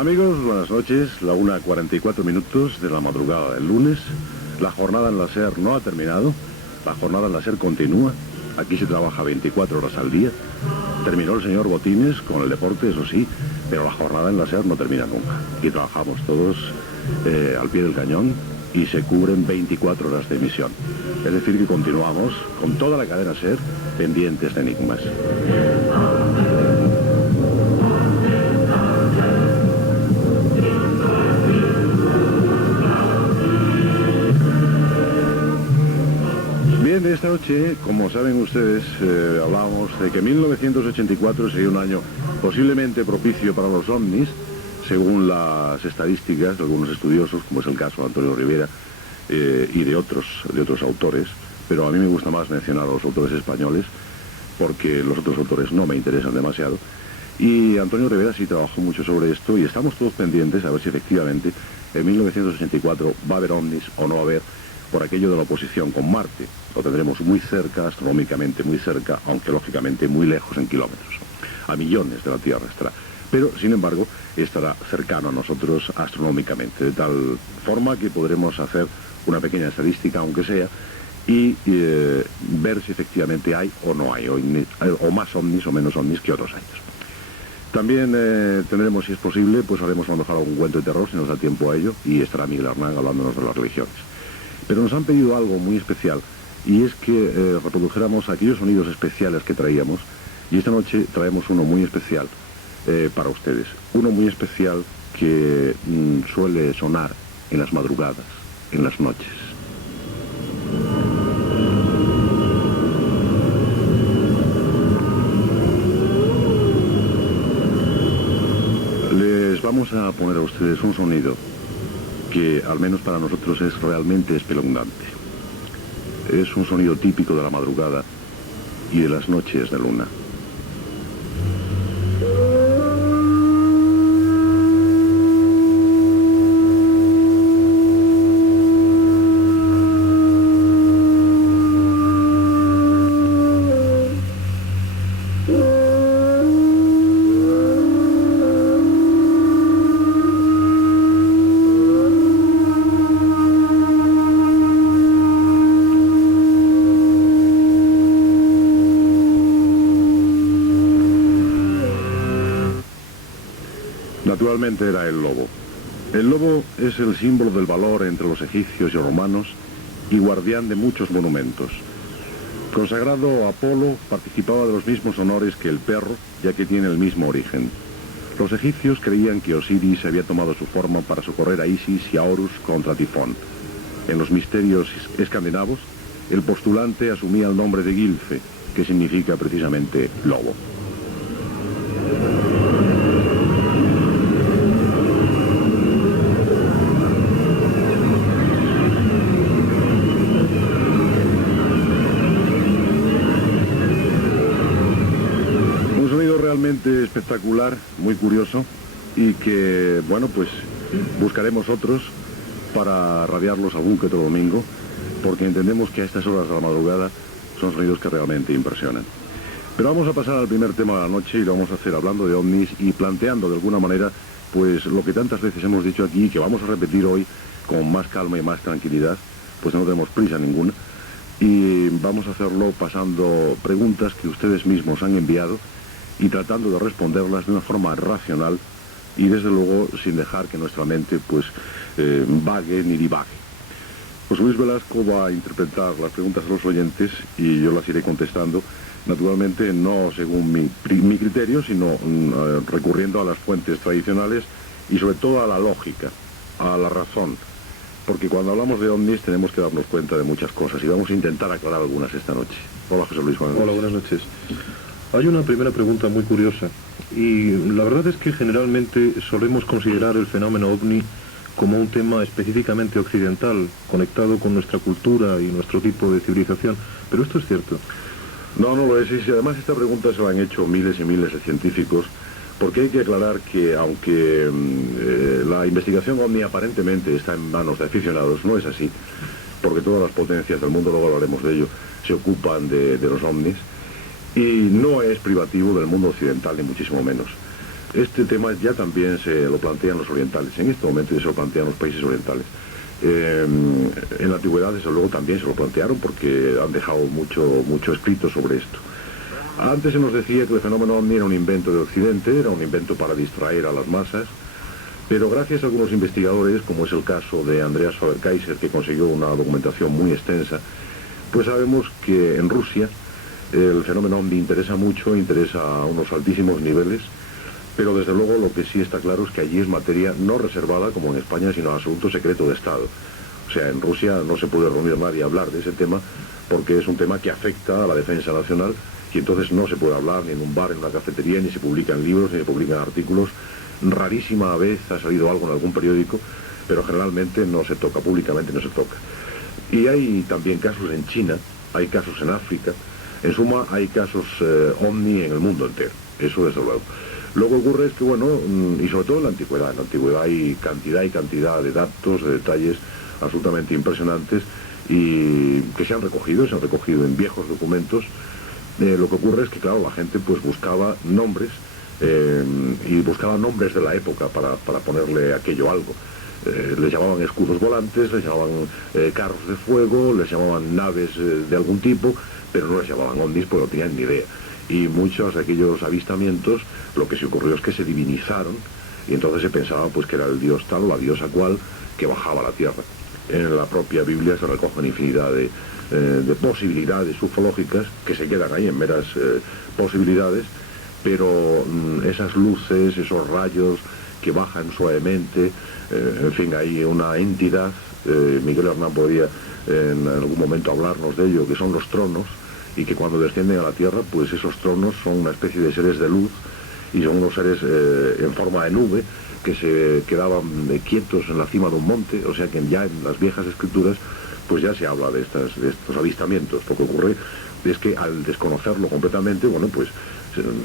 Amigos, buenas noches. La 1:44 de la madrugada del lunes. La jornada en la SER no ha terminado. La jornada en la SER continúa. Aquí se trabaja 24 horas al día. Terminó el señor Botines con el deporte, eso sí, pero la jornada en la SER no termina nunca. Aquí trabajamos todos al pie del cañón y se cubren 24 horas de emisión. Es decir, que continuamos con toda la cadena SER pendientes de enigmas. Bien, esta noche, como saben ustedes, hablábamos de que 1984 sería un año posiblemente propicio para los ovnis, según las estadísticas de algunos estudiosos, como es el caso de Antonio Rivera y de otros autores, pero a mí me gusta más mencionar a los autores españoles, porque los otros autores no me interesan demasiado. Y Antonio Rivera sí trabajó mucho sobre esto y estamos todos pendientes a ver si efectivamente en 1984 va a haber ovnis o no va a haber, por aquello de la oposición con Marte. Lo tendremos muy cerca, astronómicamente muy cerca, aunque lógicamente muy lejos en kilómetros. A millones de la Tierra estará. Pero, sin embargo, estará cercano a nosotros astronómicamente, de tal forma que podremos hacer una pequeña estadística, aunque sea, y ver si efectivamente hay o no hay, o más ovnis o menos ovnis que otros años. También tendremos, si es posible, pues haremos a lo mejor algún cuento de terror, si nos da tiempo a ello, y estará Miguel Hernán hablándonos de las religiones. Pero nos han pedido algo muy especial, y es que reprodujéramos aquellos sonidos especiales que traíamos, y esta noche traemos uno muy especial para ustedes. Uno muy especial que suele sonar en las madrugadas, en las noches. Les vamos a poner a ustedes un sonido que al menos para nosotros es realmente espeluznante. Es un sonido típico de la madrugada y de las noches de luna. Naturalmente era el lobo. El lobo es el símbolo del valor entre los egipcios y romanos y guardián de muchos monumentos. Consagrado a Apolo, participaba de los mismos honores que el perro, ya que tiene el mismo origen. Los egipcios creían que Osiris había tomado su forma para socorrer a Isis y a Horus contra Tifón. En los misterios escandinavos, el postulante asumía el nombre de Gilfe, que significa precisamente lobo. Espectacular, muy curioso, y que, bueno, pues buscaremos otros para radiarlos algún que otro domingo, porque entendemos que a estas horas de la madrugada son sonidos que realmente impresionan. Pero vamos a pasar al primer tema de la noche y lo vamos a hacer hablando de ovnis y planteando de alguna manera pues lo que tantas veces hemos dicho aquí y que vamos a repetir hoy con más calma y más tranquilidad, pues no tenemos prisa ninguna, y vamos a hacerlo pasando preguntas que ustedes mismos han enviado y tratando de responderlas de una forma racional y desde luego sin dejar que nuestra mente pues vague ni divague. José Luis Velasco va a interpretar las preguntas a los oyentes y yo las iré contestando, naturalmente no según mi criterio, sino recurriendo a las fuentes tradicionales y sobre todo a la lógica, a la razón, porque cuando hablamos de ovnis tenemos que darnos cuenta de muchas cosas y vamos a intentar aclarar algunas esta noche. Hola José Luis, buenas noches. Hola, buenas noches. Hay una primera pregunta muy curiosa y la verdad es que generalmente solemos considerar el fenómeno ovni como un tema específicamente occidental, conectado con nuestra cultura y nuestro tipo de civilización, pero ¿esto es cierto? No, no lo es, y además esta pregunta se la han hecho miles y miles de científicos, porque hay que aclarar que aunque la investigación ovni aparentemente está en manos de aficionados, no es así. porque todas las potencias del mundo, luego hablaremos de ello, se ocupan de los ovnis, y no es privativo del mundo occidental, ni muchísimo menos. Este tema ya también se lo plantean los orientales, en este momento ya se lo plantean los países orientales. En la antigüedad, desde luego, también se lo plantearon porque han dejado mucho escrito sobre esto. Antes se nos decía que el fenómeno ovni era un invento de Occidente, era un invento para distraer a las masas, pero gracias a algunos investigadores, como es el caso de Andreas Faber-Kaiser, que consiguió una documentación muy extensa, pues sabemos que en Rusia el fenómeno ovni interesa mucho, interesa a unos altísimos niveles, pero desde luego lo que sí está claro es que allí es materia no reservada como en España, sino absoluto secreto de Estado. O sea, en Rusia no se puede reunir nadie a hablar de ese tema porque es un tema que afecta a la defensa nacional y entonces no se puede hablar ni en un bar, en una cafetería, ni se publican libros, ni se publican artículos. Rarísima vez ha salido algo en algún periódico, pero generalmente no se toca, públicamente no se toca. Y hay también casos en China, hay casos en África, en suma hay casos ovni en el mundo entero, eso desde luego. Lo que ocurre es que, bueno, y sobre todo en la antigüedad hay cantidad de datos, de detalles absolutamente impresionantes y que se han recogido en viejos documentos. Lo que ocurre es que, claro, la gente pues buscaba nombres y buscaba nombres de la época para ponerle aquello algo. Les llamaban escudos volantes, les llamaban carros de fuego, les llamaban naves de algún tipo, pero no les llamaban ovnis porque no tenían ni idea. Y muchos de aquellos avistamientos, lo que se ocurrió es que se divinizaron y entonces se pensaba pues que era el dios tal o la diosa cual que bajaba a la tierra. En la propia Biblia se recogen infinidad de posibilidades ufológicas que se quedan ahí en meras posibilidades, pero esas luces, esos rayos que bajan suavemente, en fin, hay una entidad, Miguel Hernán podría en algún momento hablarnos de ello, que son los tronos, y que cuando descienden a la tierra, pues esos tronos son una especie de seres de luz, y son unos seres en forma de nube, que se quedaban quietos en la cima de un monte, o sea que ya en las viejas escrituras, pues ya se habla de estos avistamientos. Lo que ocurre es que al desconocerlo completamente, bueno, pues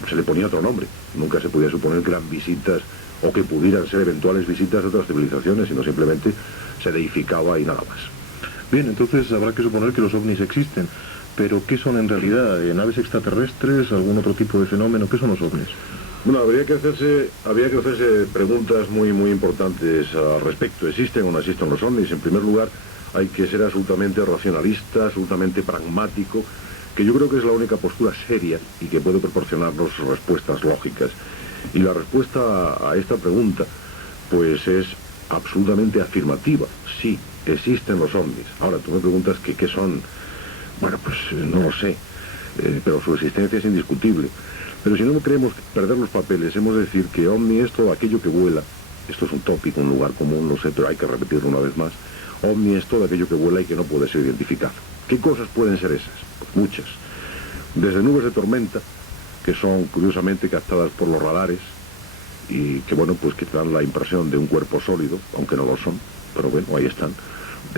se le ponía otro nombre. Nunca se podía suponer que eran visitas o que pudieran ser eventuales visitas de otras civilizaciones, sino simplemente se deificaba y nada más. Bien, entonces habrá que suponer que los ovnis existen. Pero, ¿qué son en realidad? ¿Naves extraterrestres? ¿Algún otro tipo de fenómeno? ¿Qué son los ovnis? Bueno, habría que hacerse preguntas muy importantes al respecto. ¿Existen o no existen los ovnis? En primer lugar, hay que ser absolutamente racionalista, absolutamente pragmático, que yo creo que es la única postura seria y que puede proporcionarnos respuestas lógicas. Y la respuesta a esta pregunta, pues es absolutamente afirmativa. Sí, existen los ovnis. Ahora, tú me preguntas que qué son. Bueno, pues no lo sé, pero su existencia es indiscutible. Pero si no queremos perder los papeles, hemos de decir que ovni es todo aquello que vuela. Esto es un tópico, un lugar común, lo sé, pero hay que repetirlo una vez más. Ovni es todo aquello que vuela y que no puede ser identificado. ¿Qué cosas pueden ser esas? Pues muchas. Desde nubes de tormenta, que son curiosamente captadas por los radares, y que, bueno, pues que te dan la impresión de un cuerpo sólido, aunque no lo son, pero bueno, ahí están.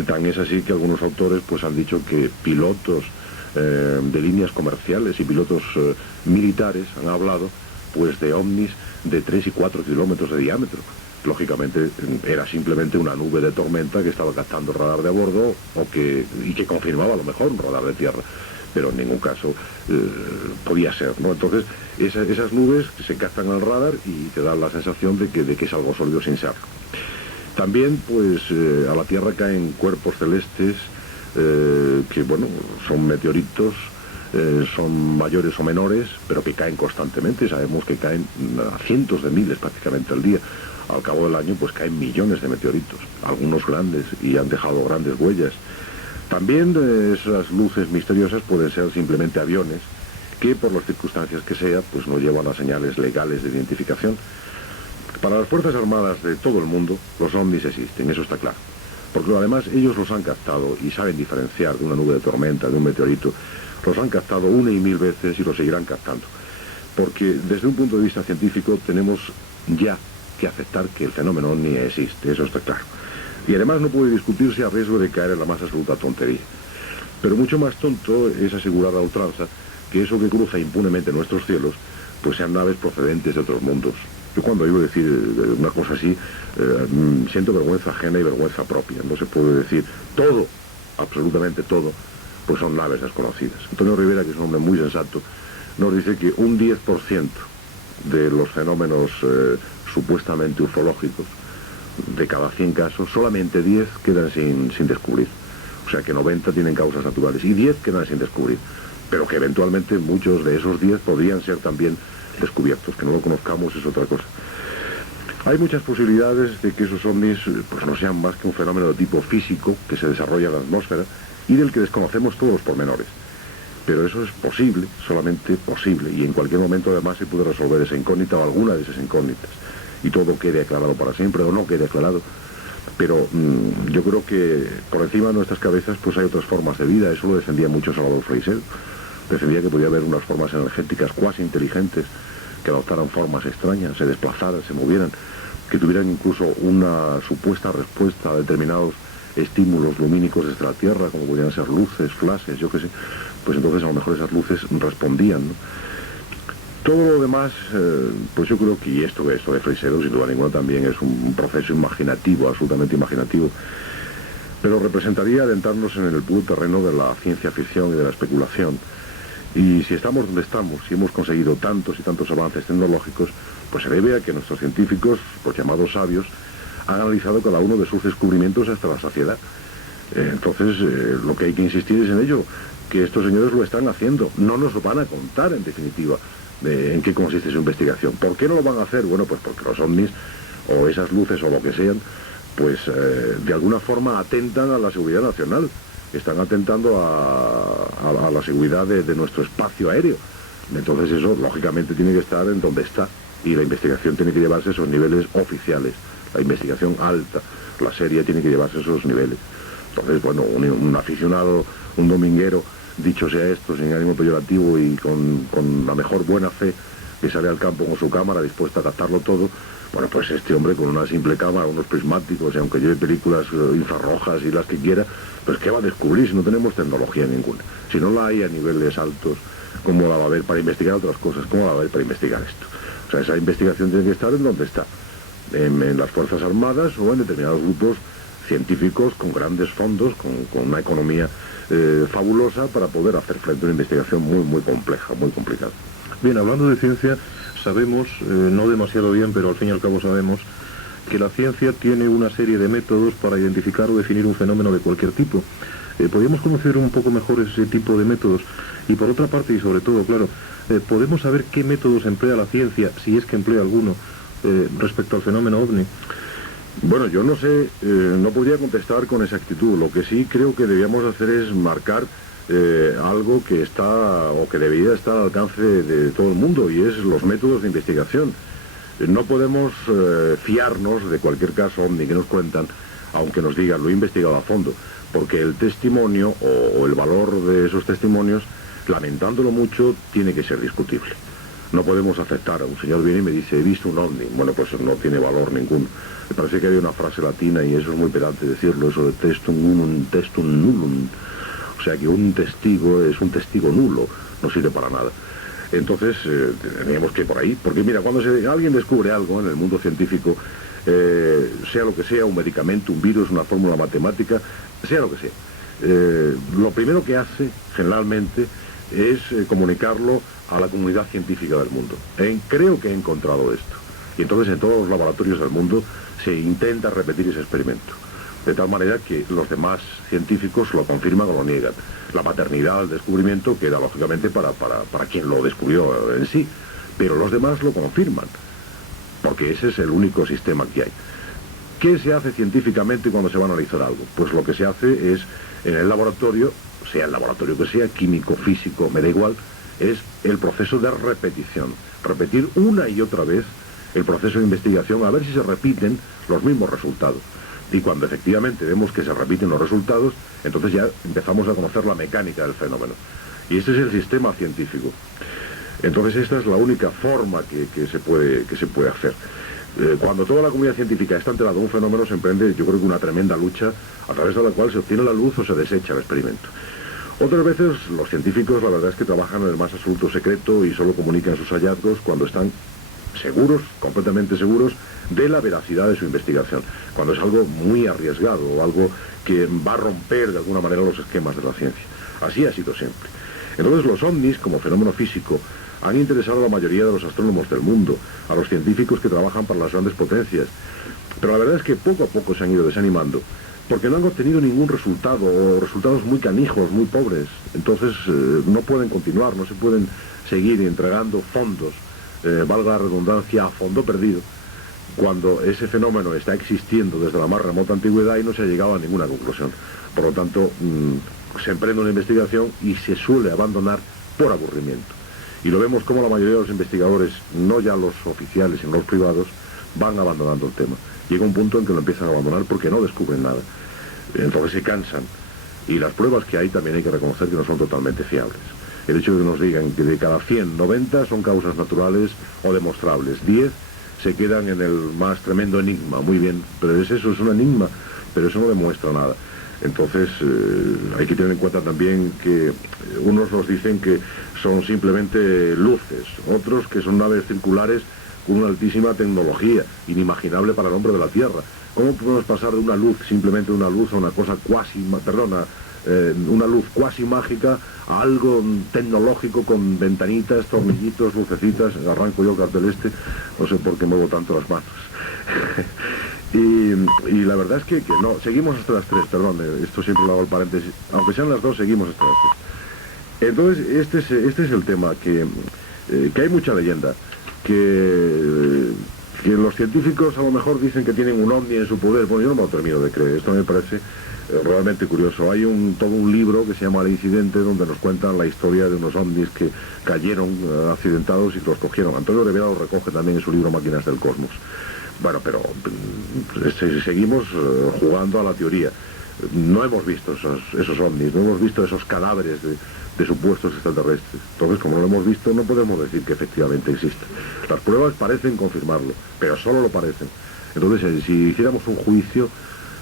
Tan es así que algunos autores pues han dicho que pilotos de líneas comerciales y pilotos militares han hablado pues de ovnis de 3 y 4 kilómetros de diámetro. Lógicamente era simplemente una nube de tormenta que estaba captando radar de a bordo y que confirmaba a lo mejor un radar de tierra, pero en ningún caso podía ser, ¿no? Entonces esas nubes se captan al radar y te dan la sensación de que es algo sólido sin serlo. También, pues, a la Tierra caen cuerpos celestes que, bueno, son meteoritos, son mayores o menores, pero que caen constantemente. Sabemos que caen a cientos de miles prácticamente al día. Al cabo del año, pues, caen millones de meteoritos, algunos grandes, y han dejado grandes huellas. También esas luces misteriosas pueden ser simplemente aviones que, por las circunstancias que sea, pues no llevan a señales legales de identificación. Para las Fuerzas Armadas de todo el mundo, los ovnis existen, eso está claro. Porque además ellos los han captado y saben diferenciar de una nube de tormenta, de un meteorito. Los han captado 1 y 1000 veces y los seguirán captando. Porque desde un punto de vista científico tenemos ya que aceptar que el fenómeno ovni existe, eso está claro. Y además no puede discutirse a riesgo de caer en la más absoluta tontería. Pero mucho más tonto es asegurar a ultranza que eso que cruza impunemente nuestros cielos, pues sean naves procedentes de otros mundos. Yo cuando oigo decir una cosa así, siento vergüenza ajena y vergüenza propia. No se puede decir todo absolutamente todo, pues son naves desconocidas. Antonio Rivera, que es un hombre muy sensato, nos dice que un 10% de los fenómenos supuestamente ufológicos, de cada 100 casos, solamente 10 quedan sin descubrir. O sea que 90 tienen causas naturales y 10 quedan sin descubrir. Pero que eventualmente muchos de esos 10 podrían ser también descubiertos. Que no lo conozcamos es otra cosa. Hay muchas posibilidades de que esos ovnis pues no sean más que un fenómeno de tipo físico que se desarrolla en la atmósfera y del que desconocemos todos los pormenores. Pero eso es posible, solamente posible, y en cualquier momento además se puede resolver esa incógnita o alguna de esas incógnitas, y todo quede aclarado para siempre o no quede aclarado. Pero yo creo que por encima de nuestras cabezas pues hay otras formas de vida. Eso lo defendía mucho Salvador Freixedo. Defendía que podía haber unas formas energéticas cuasi inteligentes que adoptaran formas extrañas, se desplazaran, se movieran, que tuvieran incluso una supuesta respuesta a determinados estímulos lumínicos desde la Tierra, como podrían ser luces, flashes, yo qué sé. Pues entonces a lo mejor esas luces respondían, ¿no? Todo lo demás, pues yo creo que, y esto de Freixedo, sin duda ninguna, también es un proceso imaginativo, absolutamente imaginativo, pero representaría adentrarnos en el puro terreno de la ciencia ficción y de la especulación. Y si estamos donde estamos, si hemos conseguido tantos y tantos avances tecnológicos, pues se debe a que nuestros científicos, los llamados sabios, han analizado cada uno de sus descubrimientos hasta la saciedad. Entonces, lo que hay que insistir es en ello, que estos señores lo están haciendo, no nos lo van a contar en definitiva en qué consiste su investigación. ¿Por qué no lo van a hacer? Bueno, pues porque los ovnis o esas luces o lo que sean, pues de alguna forma atentan a la seguridad nacional, están atentando a la seguridad de nuestro espacio aéreo. Entonces eso lógicamente tiene que estar en donde está, y la investigación tiene que llevarse a esos niveles oficiales, la investigación alta, la seria tiene que llevarse a esos niveles. Entonces, bueno, un aficionado, un dominguero, dicho sea esto, sin ánimo peyorativo y con la mejor buena fe, que sale al campo con su cámara dispuesta a captarlo todo, bueno, pues este hombre con una simple cámara, unos prismáticos, y aunque lleve películas infrarrojas y las que quiera, pues ¿qué va a descubrir si no tenemos tecnología ninguna? Si no la hay a niveles altos, ¿cómo la va a haber para investigar otras cosas? ¿Cómo la va a haber para investigar esto? O sea, esa investigación tiene que estar en donde está, en las Fuerzas Armadas o en determinados grupos científicos con grandes fondos, con una economía fabulosa para poder hacer frente a una investigación muy, muy compleja, muy complicada. Bien, hablando de ciencia, sabemos, no demasiado bien, pero al fin y al cabo sabemos, que la ciencia tiene una serie de métodos para identificar o definir un fenómeno de cualquier tipo. ¿Podríamos conocer un poco mejor ese tipo de métodos? Y por otra parte, y sobre todo, claro, ¿podemos saber qué métodos emplea la ciencia, si es que emplea alguno, respecto al fenómeno OVNI? Bueno, yo no sé, no podría contestar con exactitud. Lo que sí creo que debíamos hacer es marcar algo que está, o que debería estar al alcance de todo el mundo, y es los métodos de investigación. No podemos fiarnos de cualquier caso OVNI que nos cuentan, aunque nos digan, lo he investigado a fondo, porque el testimonio o el valor de esos testimonios, lamentándolo mucho, tiene que ser discutible. No podemos aceptar, un señor viene y me dice, he visto un ovni. Bueno, pues no tiene valor ninguno. Me parece que hay una frase latina, y eso es muy pedante decirlo, eso de testum unum, testum nullum. O sea que un testigo es un testigo nulo, no sirve para nada. Entonces, teníamos que ir por ahí, porque mira, cuando alguien descubre algo en el mundo científico, sea lo que sea, un medicamento, un virus, una fórmula matemática, sea lo que sea, lo primero que hace, generalmente, es comunicarlo a la comunidad científica del mundo. Creo que he encontrado esto. Y entonces en todos los laboratorios del mundo se intenta repetir ese experimento. De tal manera que los demás científicos lo confirman o lo niegan. La paternidad del descubrimiento queda lógicamente para quien lo descubrió en sí. Pero los demás lo confirman. Porque ese es el único sistema que hay. ¿Qué se hace científicamente cuando se va a analizar algo? Pues lo que se hace es, en el laboratorio, sea el laboratorio que sea, químico, físico, me da igual, es el proceso de repetición. Repetir una y otra vez el proceso de investigación, a ver si se repiten los mismos resultados. Y cuando efectivamente vemos que se repiten los resultados, entonces ya empezamos a conocer la mecánica del fenómeno. Y ese es el sistema científico. Entonces esta es la única forma que se puede hacer. Cuando toda la comunidad científica está enterada de un fenómeno, se emprende, yo creo que una tremenda lucha, a través de la cual se obtiene la luz o se desecha el experimento. Otras veces los científicos, la verdad es que trabajan en el más absoluto secreto y solo comunican sus hallazgos cuando están seguros, completamente seguros, de la veracidad de su investigación, cuando es algo muy arriesgado o algo que va a romper de alguna manera los esquemas de la ciencia. Así ha sido siempre. Entonces los ovnis, como fenómeno físico, han interesado a la mayoría de los astrónomos del mundo, a los científicos que trabajan para las grandes potencias. Pero la verdad es que poco a poco se han ido desanimando, porque no han obtenido ningún resultado, o resultados muy canijos, muy pobres. Entonces no pueden continuar, no se pueden seguir entregando fondos, valga la redundancia, a fondo perdido, cuando ese fenómeno está existiendo desde la más remota antigüedad y no se ha llegado a ninguna conclusión. Por lo tanto, se emprende una investigación y se suele abandonar por aburrimiento. Y lo vemos como la mayoría de los investigadores, no ya los oficiales, sino los privados, van abandonando el tema. Llega un punto en que lo empiezan a abandonar porque no descubren nada. Entonces se cansan. Y las pruebas que hay también hay que reconocer que no son totalmente fiables. El hecho de que nos digan que de cada 100, 90 son causas naturales o demostrables. 10 se quedan en el más tremendo enigma. Muy bien, pero eso, es un enigma, pero eso no demuestra nada. Entonces hay que tener en cuenta también que unos nos dicen que son simplemente luces, otros que son naves circulares con una altísima tecnología, inimaginable para el hombre de la Tierra. ¿Cómo podemos pasar de una luz, simplemente una luz, a una cosa una luz cuasi mágica, a algo tecnológico con ventanitas, tornillitos, lucecitas? Arranco yo el cartel no sé por qué muevo tanto las manos. Y la verdad es que no, seguimos hasta las 3, perdón, esto siempre lo hago el paréntesis, aunque sean las 2, seguimos hasta las 3. Entonces, este es el tema, que hay mucha leyenda, que los científicos a lo mejor dicen que tienen un ovni en su poder. Bueno, yo no me lo termino de creer, esto me parece realmente curioso. Hay todo un libro que se llama El Incidente, donde nos cuentan la historia de unos ovnis que cayeron accidentados y los cogieron. Antonio Rivera lo recoge también en su libro Máquinas del Cosmos. Bueno, pero seguimos jugando a la teoría. No hemos visto esos ovnis, no hemos visto esos cadáveres de supuestos extraterrestres. Entonces, como no lo hemos visto, no podemos decir que efectivamente existe. Las pruebas parecen confirmarlo, pero solo lo parecen. Entonces, si hiciéramos un juicio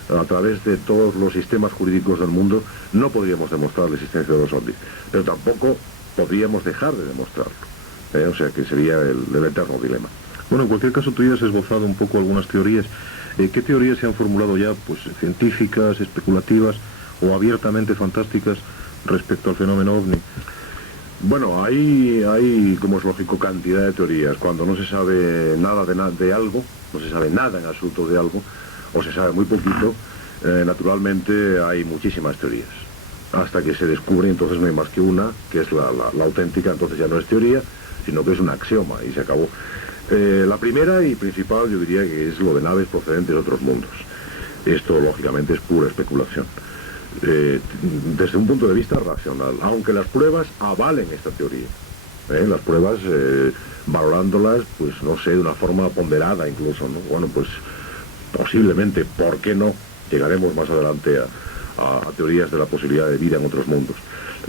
a través de todos los sistemas jurídicos del mundo, no podríamos demostrar la existencia de los ovnis, pero tampoco podríamos dejar de demostrarlo. O sea, que sería el eterno dilema. Bueno, en cualquier caso, tú ya has esbozado un poco algunas teorías. ¿Qué teorías se han formulado ya, pues científicas, especulativas o abiertamente fantásticas respecto al fenómeno ovni? Bueno, hay, como es lógico, cantidad de teorías. Cuando no se sabe nada de algo, no se sabe nada en absoluto de algo, o se sabe muy poquito, naturalmente hay muchísimas teorías. Hasta que se descubre, entonces no hay más que una, que es la auténtica. Entonces ya no es teoría, sino que es un axioma, y se acabó. La primera y principal, yo diría que es lo de naves procedentes de otros mundos. Esto, lógicamente, es pura especulación. Desde un punto de vista racional, aunque las pruebas avalen esta teoría. Las pruebas, valorándolas, pues no sé, de una forma ponderada incluso, ¿no? Bueno, pues posiblemente, ¿por qué no? Llegaremos más adelante a teorías de la posibilidad de vida en otros mundos.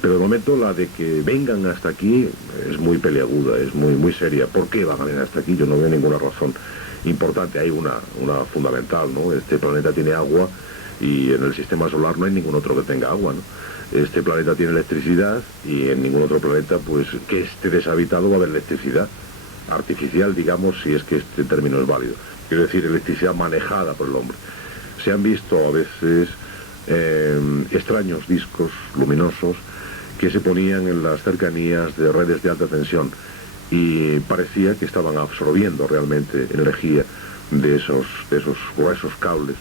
Pero de momento la de que vengan hasta aquí es muy peliaguda, es muy seria. ¿Por qué van a venir hasta aquí? Yo no veo ninguna razón importante. Hay una fundamental, ¿no? Este planeta tiene agua y en el sistema solar no hay ningún otro que tenga agua, ¿no? Este planeta tiene electricidad y en ningún otro planeta, pues, que esté deshabitado va a haber electricidad artificial, digamos, si es que este término es válido. Quiero decir, electricidad manejada por el hombre. Se han visto a veces extraños discos luminosos que se ponían en las cercanías de redes de alta tensión y parecía que estaban absorbiendo realmente energía de esos gruesos cables.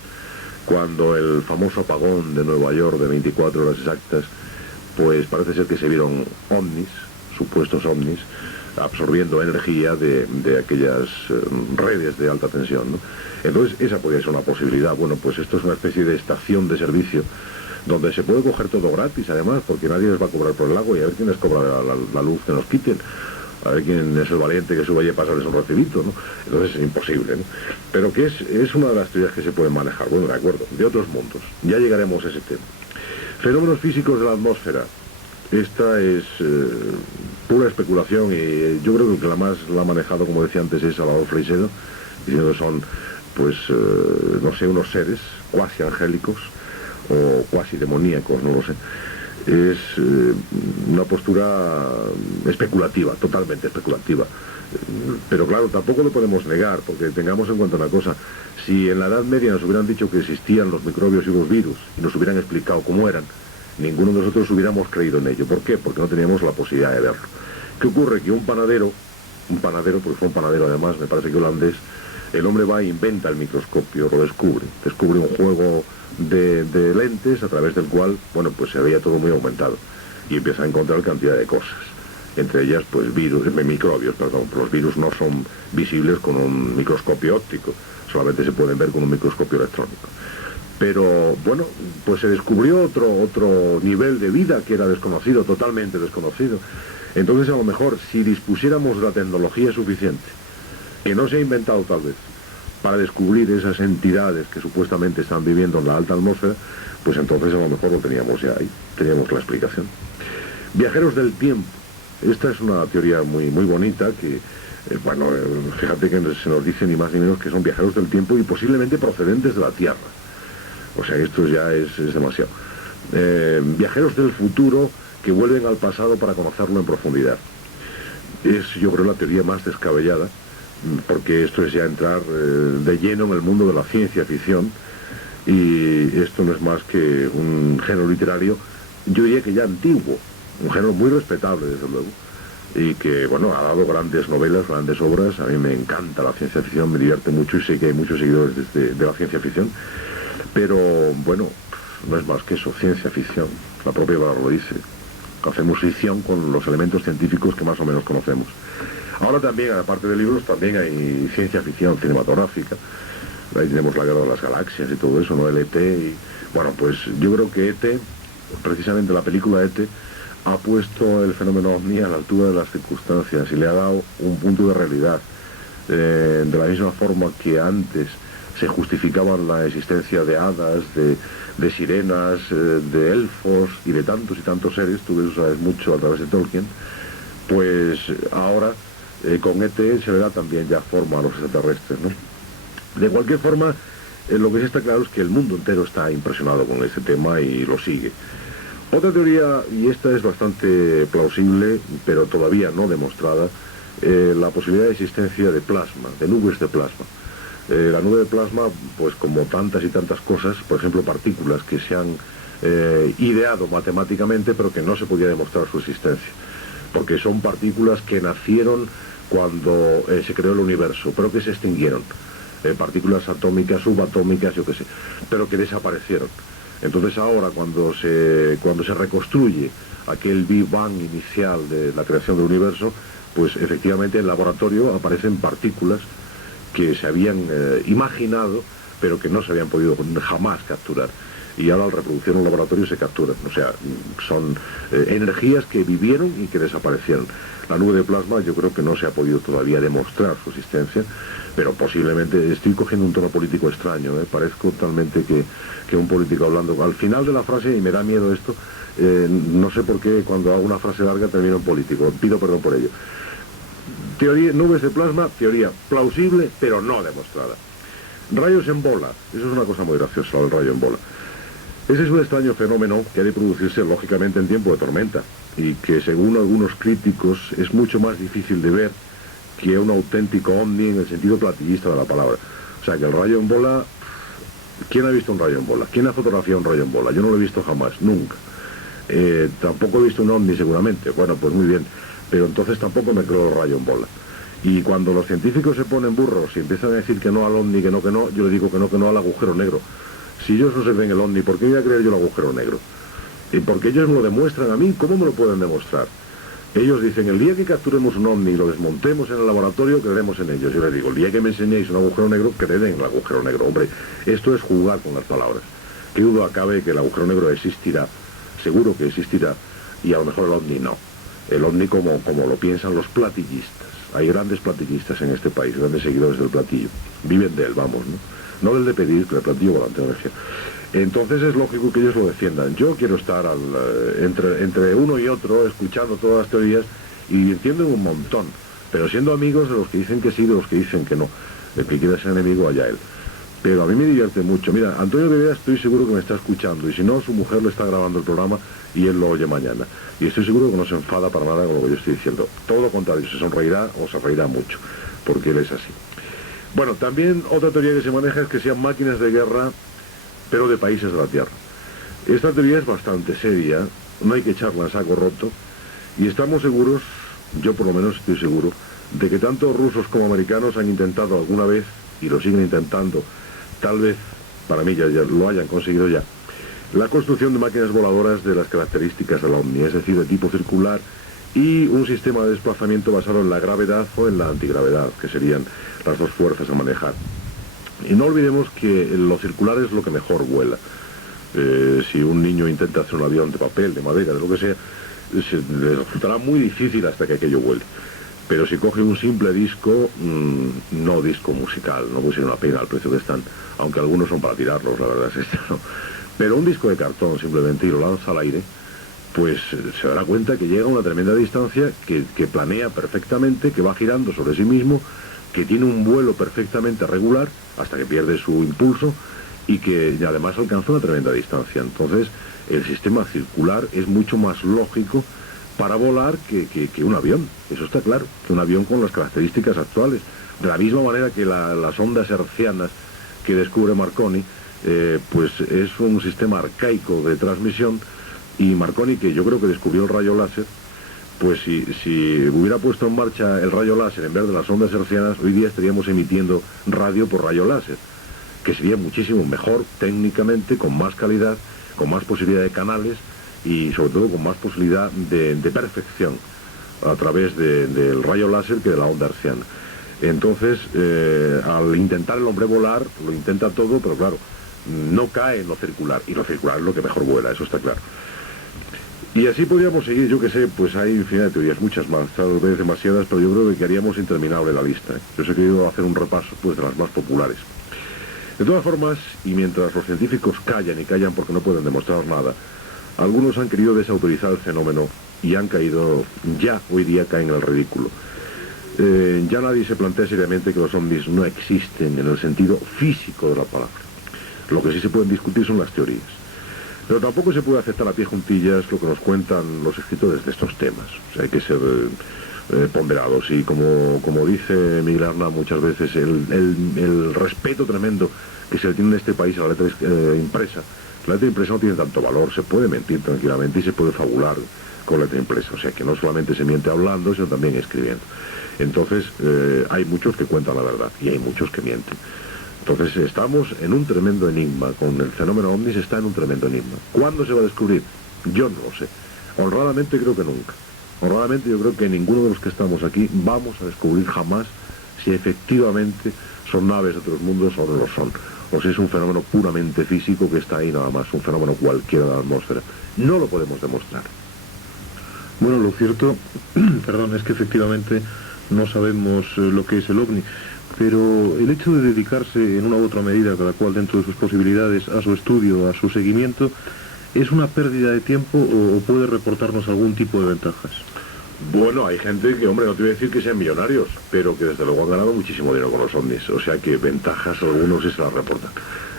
Cuando el famoso apagón de Nueva York de 24 horas exactas, pues parece ser que se vieron ovnis, supuestos ovnis, absorbiendo energía de aquellas redes de alta tensión, ¿no? Entonces esa podría ser una posibilidad. Bueno, pues esto es una especie de estación de servicio donde se puede coger todo gratis, además, porque nadie les va a cobrar por el agua, y a ver quién les cobra la luz que nos quiten, a ver quién es el valiente que suba y a pasarles un recibito, ¿no? Entonces es imposible, ¿no? Pero que es una de las teorías que se pueden manejar. Bueno, de acuerdo, de otros mundos, ya llegaremos a ese tema. Fenómenos físicos de la atmósfera. Esta es pura especulación, y yo creo que el que la ha manejado, como decía antes, es Salvador Freixedo, diciendo que son, pues, no sé, unos seres cuasi angélicos o cuasi demoníacos, no lo sé, es una postura especulativa, totalmente especulativa. Pero claro, tampoco lo podemos negar, porque tengamos en cuenta una cosa: si en la Edad Media nos hubieran dicho que existían los microbios y los virus, y nos hubieran explicado cómo eran, ninguno de nosotros hubiéramos creído en ello. ¿Por qué? Porque no teníamos la posibilidad de verlo. ¿Qué ocurre? Que un panadero, porque fue un panadero además, me parece que holandés, el hombre va e inventa el microscopio, lo descubre un juego de lentes a través del cual, bueno, pues se veía todo muy aumentado, y empieza a encontrar cantidad de cosas, entre ellas pues virus, microbios, perdón. Los virus no son visibles con un microscopio óptico, solamente se pueden ver con un microscopio electrónico. Pero bueno, pues se descubrió otro nivel de vida que era desconocido, totalmente desconocido. Entonces, a lo mejor, si dispusiéramos de la tecnología suficiente, que no se ha inventado tal vez, para descubrir esas entidades que supuestamente están viviendo en la alta atmósfera, pues entonces a lo mejor lo teníamos ya ahí, teníamos la explicación. Viajeros del tiempo. Esta es una teoría muy bonita que, fíjate que se nos dice ni más ni menos que son viajeros del tiempo y posiblemente procedentes de la Tierra. O sea, esto ya es demasiado. Viajeros del futuro que vuelven al pasado para conocerlo en profundidad. Es, yo creo, la teoría más descabellada, porque esto es ya entrar de lleno en el mundo de la ciencia ficción, y esto no es más que un género literario, yo diría que ya antiguo, un género muy respetable, desde luego, y que, bueno, ha dado grandes novelas, grandes obras. A mí me encanta la ciencia ficción, me divierte mucho, y sé que hay muchos seguidores de la ciencia ficción. Pero, bueno, no es más que eso, ciencia ficción. La propia palabra lo dice. Hacemos ficción con los elementos científicos que más o menos conocemos. Ahora también, aparte de libros, también hay ciencia ficción cinematográfica. Ahí tenemos la Guerra de las Galaxias y todo eso, ¿no? El ET. Y, bueno, pues yo creo que ET, precisamente la película ET, ha puesto el fenómeno OVNI a la altura de las circunstancias y le ha dado un punto de realidad. De la misma forma que antes se justificaban la existencia de hadas, de sirenas, de elfos y de tantos y tantos seres, tú eso sabes mucho a través de Tolkien, pues ahora con ET se le da también ya forma a los extraterrestres, ¿no? De cualquier forma, lo que sí está claro es que el mundo entero está impresionado con este tema y lo sigue. Otra teoría, y esta es bastante plausible, pero todavía no demostrada, la posibilidad de existencia de plasma, de nubes de plasma. La nube de plasma, pues como tantas y tantas cosas, por ejemplo partículas que se han ideado matemáticamente, pero que no se podía demostrar su existencia, porque son partículas que nacieron cuando se creó el universo, pero que se extinguieron. Partículas atómicas, subatómicas, yo qué sé, pero que desaparecieron. Entonces ahora, cuando se reconstruye aquel Big Bang inicial de la creación del universo, pues efectivamente en el laboratorio aparecen partículas que se habían imaginado, pero que no se habían podido jamás capturar. Y ahora al reproducir en un laboratorio se capturan. O sea, son energías que vivieron y que desaparecieron. La nube de plasma yo creo que no se ha podido todavía demostrar su existencia, pero posiblemente, estoy cogiendo un tono político extraño, parezco totalmente que un político hablando. Al final de la frase, y me da miedo esto, no sé por qué cuando hago una frase larga termino en político, pido perdón por ello. Teoría, nubes de plasma, teoría plausible, pero no demostrada. Rayos en bola, eso es una cosa muy graciosa, el rayo en bola. Ese es un extraño fenómeno que ha de producirse lógicamente en tiempo de tormenta, y que según algunos críticos es mucho más difícil de ver que un auténtico ovni en el sentido platillista de la palabra. O sea que el rayo en bola, ¿quién ha visto un rayo en bola? ¿Quién ha fotografiado un rayo en bola? Yo no lo he visto jamás, nunca. Tampoco he visto un ovni seguramente, bueno, pues muy bien, pero entonces tampoco me creo el rayo en bola. Y cuando los científicos se ponen burros y empiezan a decir que no al ovni, que no, yo le digo que no al agujero negro. Si ellos no se ven el ovni, ¿por qué voy a creer yo el agujero negro? Y porque ellos me lo demuestran a mí, ¿cómo me lo pueden demostrar? Ellos dicen, el día que capturemos un ovni y lo desmontemos en el laboratorio, creeremos en ellos. Yo les digo, el día que me enseñéis un agujero negro, creed en el agujero negro. Hombre, esto es jugar con las palabras. Que duda cabe que el agujero negro existirá, seguro que existirá, y a lo mejor el ovni no. El ovni como lo piensan los platillistas. Hay grandes platillistas en este país, grandes seguidores del platillo. Viven de él, vamos, ¿no? No del de pedir, que el platillo volante de energía. Entonces es lógico que ellos lo defiendan. Yo quiero estar entre uno y otro, escuchando todas las teorías y divirtiendo un montón, pero siendo amigos de los que dicen que sí, de los que dicen que no. El que quiera ser enemigo, allá él. Pero a mí me divierte mucho. Mira, Antonio Rivera estoy seguro que me está escuchando, y si no, su mujer le está grabando el programa, y él lo oye mañana. Y estoy seguro que no se enfada para nada con lo que yo estoy diciendo. Todo lo contrario, se sonreirá o se reirá mucho, porque él es así. Bueno, también otra teoría que se maneja es que sean máquinas de guerra, pero de países de la Tierra. Esta teoría es bastante seria, no hay que echarla a saco roto, y estamos seguros, yo por lo menos estoy seguro, de que tanto rusos como americanos han intentado alguna vez, y lo siguen intentando, tal vez, para mí ya lo hayan conseguido ya, la construcción de máquinas voladoras de las características del OVNI, es decir, de tipo circular, y un sistema de desplazamiento basado en la gravedad o en la antigravedad, que serían las dos fuerzas a manejar. Y no olvidemos que lo circular es lo que mejor vuela. Si un niño intenta hacer un avión de papel, de madera, de lo que sea, le resultará muy difícil hasta que aquello vuele. Pero si coge un simple disco, no disco musical, no puede ser una pena al precio que están, aunque algunos son para tirarlos, la verdad es esta, ¿no? Pero un disco de cartón simplemente y lo lanza al aire, pues se dará cuenta que llega a una tremenda distancia, que planea perfectamente, que va girando sobre sí mismo, que tiene un vuelo perfectamente regular hasta que pierde su impulso y que además alcanza una tremenda distancia. Entonces, el sistema circular es mucho más lógico para volar que un avión, eso está claro, que un avión con las características actuales. De la misma manera que las ondas hertzianas que descubre Marconi, pues es un sistema arcaico de transmisión, y Marconi, que yo creo que descubrió el rayo láser, pues si hubiera puesto en marcha el rayo láser en vez de las ondas hertzianas, hoy día estaríamos emitiendo radio por rayo láser, que sería muchísimo mejor técnicamente, con más calidad, con más posibilidad de canales y sobre todo con más posibilidad de perfección a través del rayo láser que de la onda hertziana. Entonces, al intentar el hombre volar, lo intenta todo, pero claro, no cae en lo circular, y lo circular es lo que mejor vuela, eso está claro. Y así podríamos seguir, yo que sé, pues hay infinidad de teorías, muchas más, tal vez demasiadas, pero yo creo que quedaríamos interminable la lista. Yo os he querido hacer un repaso pues de las más populares. De todas formas, y mientras los científicos callan y callan porque no pueden demostrar nada, algunos han querido desautorizar el fenómeno y han caído, ya hoy día caen en el ridículo. Ya nadie se plantea seriamente que los ovnis no existen en el sentido físico de la palabra. Lo que sí se pueden discutir son las teorías. Pero tampoco se puede aceptar a pie juntillas lo que nos cuentan los escritores de estos temas. O sea, hay que ser ponderados. Y como dice Miguel Arna muchas veces, el respeto tremendo que se le tiene en este país a la letra impresa. La letra impresa no tiene tanto valor, se puede mentir tranquilamente y se puede fabular con letra impresa. O sea, que no solamente se miente hablando, sino también escribiendo. Entonces, hay muchos que cuentan la verdad y hay muchos que mienten. Entonces estamos en un tremendo enigma, con el fenómeno OVNI se está en un tremendo enigma. ¿Cuándo se va a descubrir? Yo no lo sé. Honradamente creo que nunca. Honradamente yo creo que ninguno de los que estamos aquí vamos a descubrir jamás si efectivamente son naves de otros mundos o no lo son. O si es un fenómeno puramente físico que está ahí nada más, un fenómeno cualquiera de la atmósfera. No lo podemos demostrar. Bueno, lo cierto, perdón, es que efectivamente no sabemos lo que es el OVNI. Pero el hecho de dedicarse en una u otra medida, cada cual dentro de sus posibilidades, a su estudio, a su seguimiento, ¿es una pérdida de tiempo o puede reportarnos algún tipo de ventajas? Bueno, hay gente que, hombre, no te voy a decir que sean millonarios, pero que desde luego han ganado muchísimo dinero con los ovnis, o sea que ventajas algunos sí se las reportan,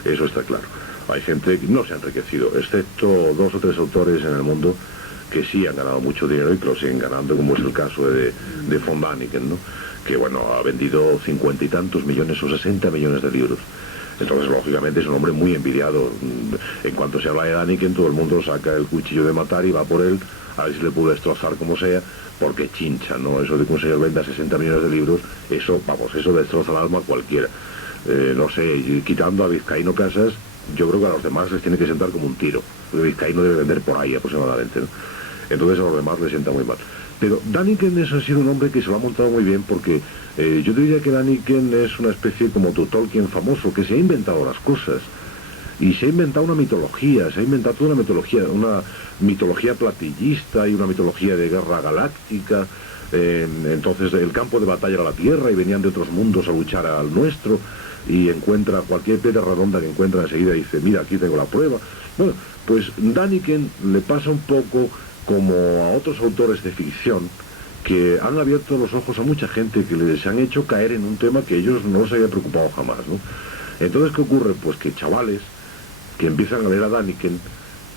eso está claro. Hay gente que no se ha enriquecido, excepto 2 o 3 autores en el mundo que sí han ganado mucho dinero y que lo siguen ganando, como es el caso de von Däniken, ¿no? Que bueno, ha vendido 50 y tantos millones o 60 millones de libros. Entonces, lógicamente, es un hombre muy envidiado. En cuanto se habla de Däniken, todo el mundo saca el cuchillo de matar y va por él, a ver si le puede destrozar como sea, porque chincha, ¿no? Eso de que un señor venda 60 millones de libros, eso, vamos, eso destroza el alma a cualquiera. No sé, quitando a Vizcaíno Casas, yo creo que a los demás les tiene que sentar como un tiro, porque Vizcaíno debe vender por ahí aproximadamente, ¿no? Entonces a los demás les sienta muy mal. Pero Däniken ha sido un hombre que se lo ha montado muy bien porque yo diría que Däniken es una especie como tu Tolkien famoso, que se ha inventado las cosas y se ha inventado una mitología, se ha inventado toda una mitología platillista y una mitología de guerra galáctica. Entonces el campo de batalla era la Tierra y venían de otros mundos a luchar al nuestro, y encuentra cualquier piedra redonda que encuentra enseguida y dice, mira, aquí tengo la prueba. Bueno, pues Däniken le pasa un poco como a otros autores de ficción que han abierto los ojos a mucha gente que les han hecho caer en un tema que ellos no se habían preocupado jamás, ¿no? Entonces, ¿qué ocurre? Pues que chavales que empiezan a leer a Däniken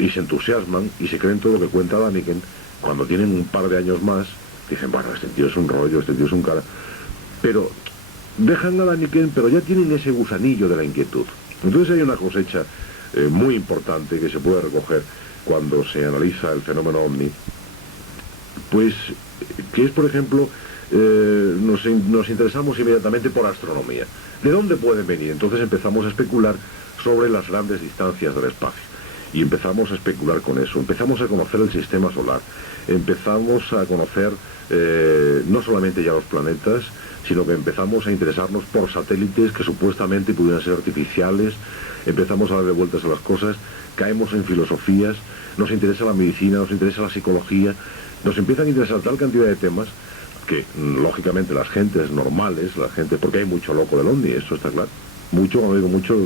y se entusiasman y se creen todo lo que cuenta Däniken. Cuando tienen un par de años más, dicen, bueno, este tío es un rollo, este tío es un cara... Pero dejan a Däniken, pero ya tienen ese gusanillo de la inquietud. Entonces hay una cosecha muy importante que se puede recoger cuando se analiza el fenómeno OVNI, pues que es, por ejemplo, nos interesamos inmediatamente por astronomía. ¿De dónde pueden venir? Entonces empezamos a especular sobre las grandes distancias del espacio. Y empezamos a especular con eso, empezamos a conocer el sistema solar, empezamos a conocer no solamente ya los planetas, sino que empezamos a interesarnos por satélites que supuestamente pudieran ser artificiales, empezamos a darle vueltas a las cosas, caemos en filosofías, nos interesa la medicina, nos interesa la psicología, nos empiezan a interesar tal cantidad de temas que, lógicamente, las gentes normales, la gente, porque hay mucho loco del OVNI, esto está claro. Mucho, cuando digo mucho,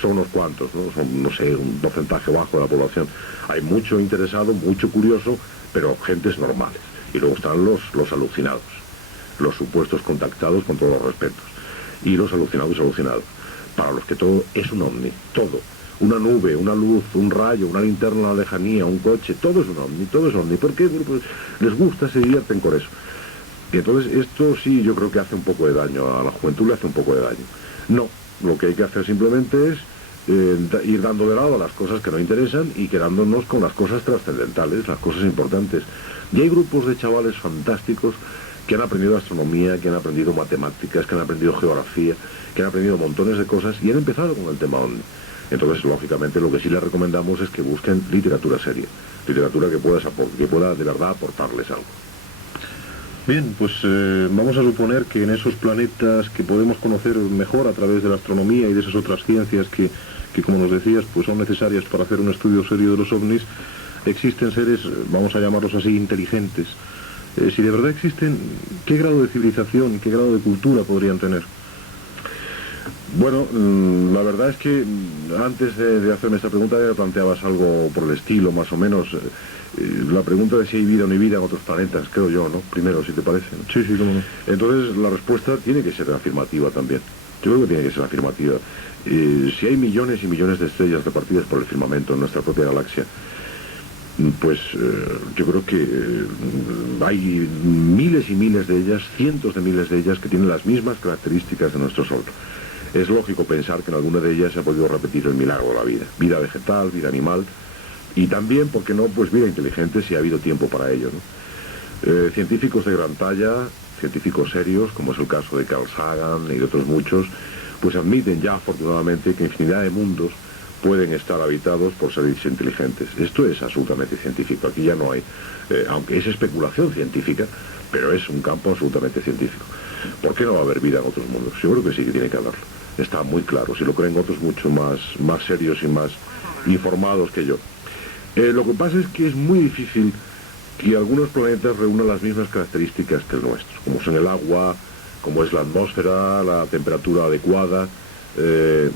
son unos cuantos, ¿no? Son, no sé, un porcentaje bajo de la población. Hay mucho interesado, mucho curioso, pero gentes normales. Y luego están los alucinados, los supuestos contactados con todos los respetos. Y los alucinados, para los que todo es un ovni, todo. Una nube, una luz, un rayo, una linterna en la lejanía, un coche, todo es un ovni, todo es ovni. ¿Por qué? Pues les gusta, se divierten con eso. Y entonces esto sí, yo creo que hace un poco de daño, a la juventud le hace un poco de daño. No. Lo que hay que hacer simplemente es ir dando de lado a las cosas que no interesan y quedándonos con las cosas trascendentales, las cosas importantes. Y hay grupos de chavales fantásticos que han aprendido astronomía, que han aprendido matemáticas, que han aprendido geografía, que han aprendido montones de cosas y han empezado con el tema OVNI. Entonces, lógicamente, lo que sí les recomendamos es que busquen literatura seria, literatura que pueda de verdad aportarles algo. Bien, pues vamos a suponer que en esos planetas que podemos conocer mejor a través de la astronomía y de esas otras ciencias que como nos decías, pues son necesarias para hacer un estudio serio de los ovnis, existen seres, vamos a llamarlos así, inteligentes. Si de verdad existen, ¿qué grado de civilización, qué grado de cultura podrían tener? Bueno, la verdad es que antes de hacerme esta pregunta ya planteabas algo por el estilo, más o menos. La pregunta de si hay vida o no hay vida en otros planetas, creo yo, ¿no? Primero, si te parece, ¿no? Sí, cómo no. Entonces, la respuesta tiene que ser afirmativa también. Yo creo que tiene que ser afirmativa. Si hay millones y millones de estrellas repartidas por el firmamento en nuestra propia galaxia, pues yo creo que hay miles y miles de ellas, cientos de miles de ellas, que tienen las mismas características de nuestro Sol. Es lógico pensar que en alguna de ellas se ha podido repetir el milagro de la vida. Vida vegetal, vida animal, y también, ¿por qué no?, pues vida inteligente si ha habido tiempo para ello, ¿no? Científicos de gran talla, científicos serios, como es el caso de Carl Sagan y de otros muchos, pues admiten ya afortunadamente que infinidad de mundos pueden estar habitados por seres inteligentes. Esto es absolutamente científico, aquí ya no hay, aunque es especulación científica, pero es un campo absolutamente científico. ¿Por qué no va a haber vida en otros mundos? Yo creo que sí que tiene que haberlo. Está muy claro, si lo creen otros mucho más serios y más informados que yo. Lo que pasa es que es muy difícil que algunos planetas reúnan las mismas características que el nuestro, como son el agua, como es la atmósfera, la temperatura adecuada,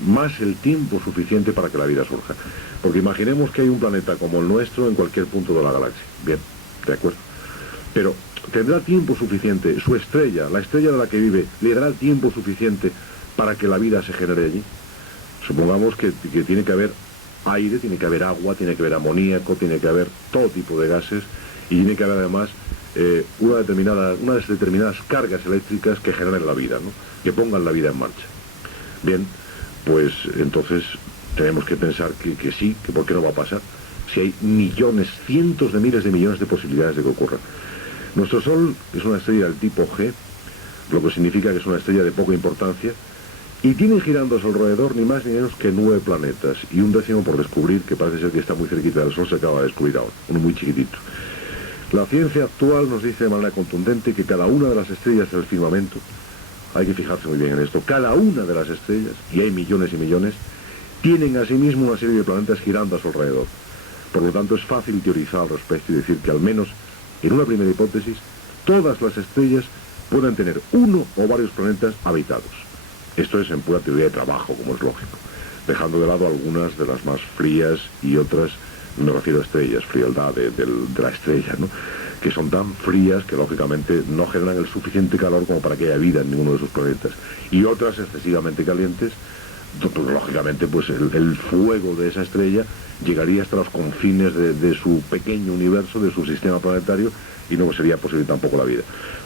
más el tiempo suficiente para que la vida surja. Porque imaginemos que hay un planeta como el nuestro en cualquier punto de la galaxia. Bien, de acuerdo. Pero ¿tendrá tiempo suficiente? Su estrella, la estrella de la que vive, ¿le dará tiempo suficiente para que la vida se genere allí? Supongamos que tiene que haber aire, tiene que haber agua, tiene que haber amoníaco, tiene que haber todo tipo de gases y tiene que haber además unas determinadas cargas eléctricas que generen la vida, ¿no? Que pongan la vida en marcha. Bien, pues entonces tenemos que pensar que sí, que por qué no va a pasar, si hay millones, cientos de miles de millones de posibilidades de que ocurra. Nuestro Sol es una estrella del tipo G, lo que significa que es una estrella de poca importancia, y tiene girando a su alrededor ni más ni menos que 9 planetas, y un 10º por descubrir, que parece ser que está muy cerquita del Sol, se acaba de descubrir ahora, uno muy chiquitito. La ciencia actual nos dice de manera contundente que cada una de las estrellas del firmamento, hay que fijarse muy bien en esto, cada una de las estrellas, y hay millones y millones, tienen asimismo una serie de planetas girando a su alrededor. Por lo tanto, es fácil teorizar al respecto y decir que al menos, en una primera hipótesis, todas las estrellas pueden tener uno o varios planetas habitados. Esto es en pura teoría de trabajo, como es lógico, dejando de lado algunas de las más frías y otras, me refiero a estrellas, frialdad de la estrella, ¿no?, que son tan frías que lógicamente no generan el suficiente calor como para que haya vida en ninguno de sus planetas, y otras excesivamente calientes, Lógicamente, pues el fuego de esa estrella llegaría hasta los confines de su pequeño universo, de su sistema planetario, y no sería posible tampoco la vida.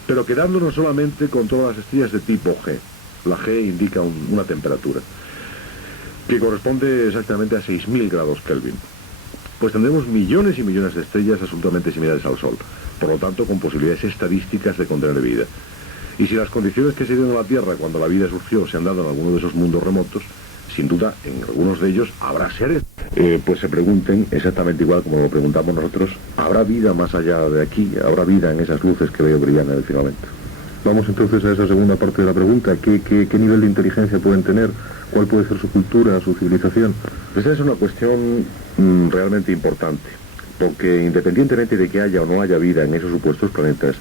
Pero quedándonos solamente con todas las estrellas de tipo G. La G indica una temperatura que corresponde exactamente a 6.000 grados Kelvin. Pues tendremos millones y millones de estrellas absolutamente similares al Sol, por lo tanto con posibilidades estadísticas de contener vida. Y si las condiciones que se dieron a la Tierra cuando la vida surgió se han dado en alguno de esos mundos remotos, sin duda en algunos de ellos habrá seres. Pues se pregunten exactamente igual como lo preguntamos nosotros, ¿habrá vida más allá de aquí? ¿Habrá vida en esas luces que veo brillar en el firmamento? Vamos entonces a esa segunda parte de la pregunta. ¿Qué nivel de inteligencia pueden tener? ¿Cuál puede ser su cultura, su civilización? Esta es una cuestión realmente importante, porque independientemente de que haya o no haya vida en esos supuestos planetas,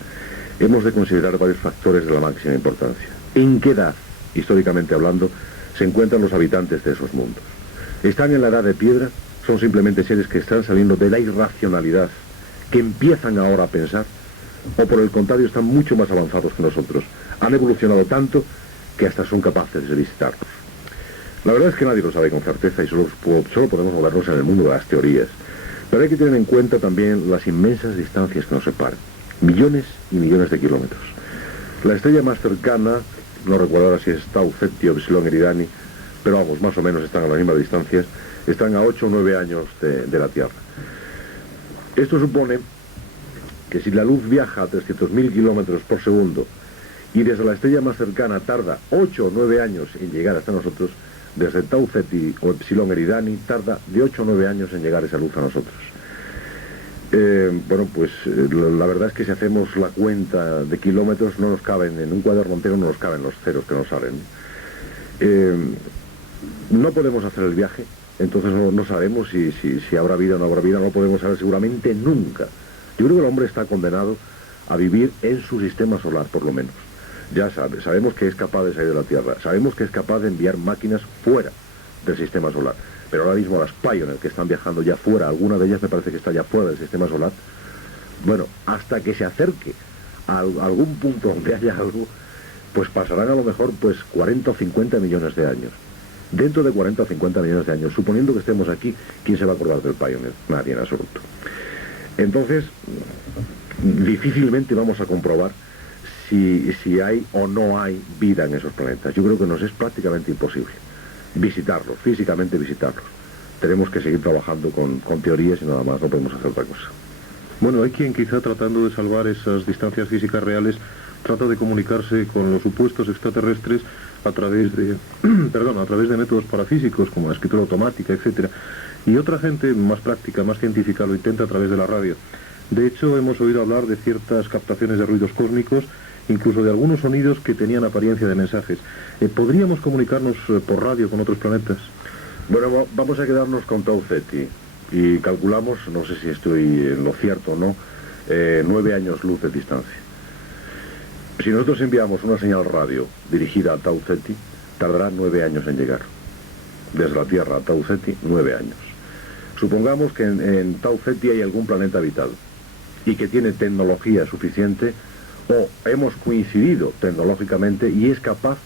hemos de considerar varios factores de la máxima importancia. ¿En qué edad, históricamente hablando, se encuentran los habitantes de esos mundos? ¿Están en la edad de piedra? ¿Son simplemente seres que están saliendo de la irracionalidad, que empiezan ahora a pensar? ¿O por el contrario están mucho más avanzados que nosotros? Han evolucionado tanto que hasta son capaces de visitarnos. La verdad es que nadie lo sabe con certeza y solo podemos movernos en el mundo de las teorías. Pero hay que tener en cuenta también las inmensas distancias que nos separan. Millones y millones de kilómetros. La estrella más cercana, no recuerdo ahora si es Tau Ceti o Epsilon Eridani, pero vamos, más o menos están a las mismas distancias, están a 8 o 9 años de la Tierra. Esto supone que si la luz viaja a 300.000 kilómetros por segundo y desde la estrella más cercana tarda 8 o 9 años en llegar hasta nosotros, desde Tau Ceti o Epsilon Eridani tarda de 8 o 9 años en llegar esa luz a nosotros. La verdad es que si hacemos la cuenta de kilómetros no nos caben, en un cuaderno entero no nos caben los ceros que nos salen. No podemos hacer el viaje, entonces no sabemos si habrá vida o no habrá vida, no lo podemos saber seguramente nunca. Yo creo que el hombre está condenado a vivir en su sistema solar, por lo menos. Ya sabemos que es capaz de salir de la Tierra, sabemos que es capaz de enviar máquinas fuera del sistema solar. Pero ahora mismo las Pioneer que están viajando ya fuera, alguna de ellas me parece que está ya fuera del sistema solar, bueno, hasta que se acerque a algún punto donde haya algo, pues pasarán a lo mejor 40 o 50 millones de años. Dentro de 40 o 50 millones de años, suponiendo que estemos aquí, ¿quién se va a acordar del Pioneer? Nadie en absoluto. Entonces, difícilmente vamos a comprobar si hay o no hay vida en esos planetas. Yo creo que nos es prácticamente imposible visitarlos, físicamente visitarlos. Tenemos que seguir trabajando con teorías y nada más, no podemos hacer otra cosa. Bueno, hay quien quizá tratando de salvar esas distancias físicas reales trata de comunicarse con los supuestos extraterrestres a través de a través de métodos parafísicos como la escritura automática, etcétera. Y otra gente más práctica, más científica lo intenta a través de la radio. De hecho, hemos oído hablar de ciertas captaciones de ruidos cósmicos, incluso de algunos sonidos que tenían apariencia de mensajes. ¿Podríamos comunicarnos por radio con otros planetas? Bueno, vamos a quedarnos con Tau Ceti y calculamos, no sé si estoy en lo cierto o no, 9 años luz de distancia. Si nosotros enviamos una señal radio dirigida a Tau Ceti, tardará 9 años en llegar. Desde la Tierra a Tau Ceti, 9 años. Supongamos que en Tau Ceti hay algún planeta habitado y que tiene tecnología suficiente o hemos coincidido tecnológicamente y es capaz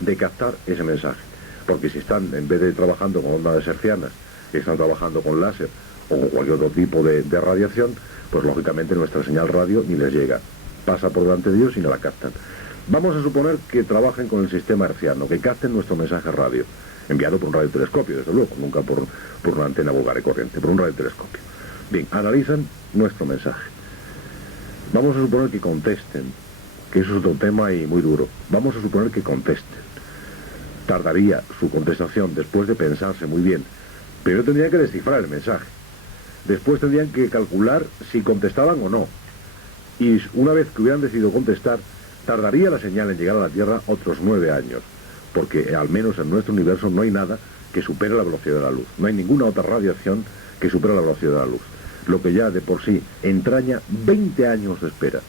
de captar ese mensaje. Porque si están, en vez de trabajando con ondas hertzianas, están trabajando con láser o con cualquier otro tipo de radiación, pues lógicamente nuestra señal radio ni les llega. Pasa por delante de ellos y no la captan. Vamos a suponer que trabajen con el sistema hertziano, que capten nuestro mensaje radio, enviado por un radiotelescopio, desde luego, nunca por una antena vulgar y corriente, por un radiotelescopio. Bien, analizan nuestro mensaje. Vamos a suponer que contesten, que eso es otro tema y muy duro. Vamos a suponer que contesten. Tardaría su contestación después de pensarse muy bien, pero tendrían que descifrar el mensaje. Después tendrían que calcular si contestaban o no. Y una vez que hubieran decidido contestar, tardaría la señal en llegar a la Tierra otros 9 años, porque al menos en nuestro universo no hay nada que supere la velocidad de la luz. No hay ninguna otra radiación que supere la velocidad de la luz. Lo que ya de por sí entraña 20 años de espera.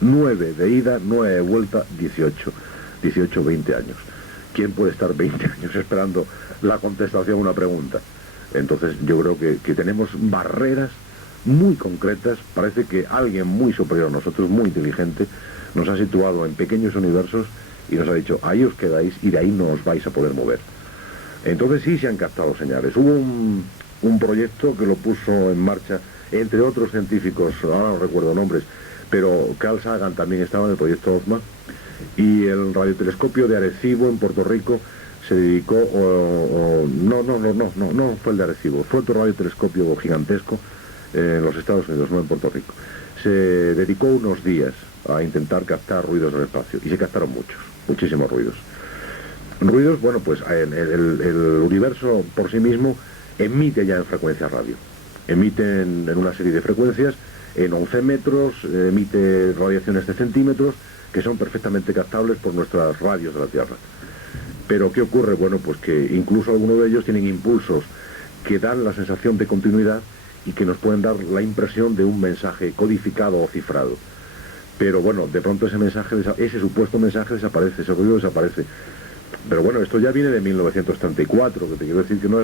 9 de ida, 9 de vuelta, 18, 20 años. ¿Quién puede estar 20 años esperando la contestación a una pregunta? Entonces yo creo que tenemos barreras muy concretas. Parece que alguien muy superior a nosotros, muy inteligente, nos ha situado en pequeños universos y nos ha dicho, ahí os quedáis y de ahí no os vais a poder mover. Entonces sí se han captado señales. Hubo un proyecto que lo puso en marcha, entre otros científicos, ahora no recuerdo nombres, pero Carl Sagan también estaba en el proyecto OSMA, y el radiotelescopio de Arecibo, en Puerto Rico, se dedicó, no fue el de Arecibo, fue otro radiotelescopio gigantesco en los Estados Unidos, no en Puerto Rico. Se dedicó unos días a intentar captar ruidos del espacio, y se captaron muchísimos ruidos. Ruidos, bueno, pues el universo por sí mismo emite ya en frecuencia radio. Emite en una serie de frecuencias, en 11 metros, emite radiaciones de centímetros, que son perfectamente captables por nuestras radios de la Tierra. Pero ¿qué ocurre? Bueno, pues que incluso algunos de ellos tienen impulsos que dan la sensación de continuidad y que nos pueden dar la impresión de un mensaje codificado o cifrado. Pero bueno, de pronto ese supuesto mensaje desaparece, ese ruido desaparece. Pero bueno, esto ya viene de 1934, que te quiero decir que no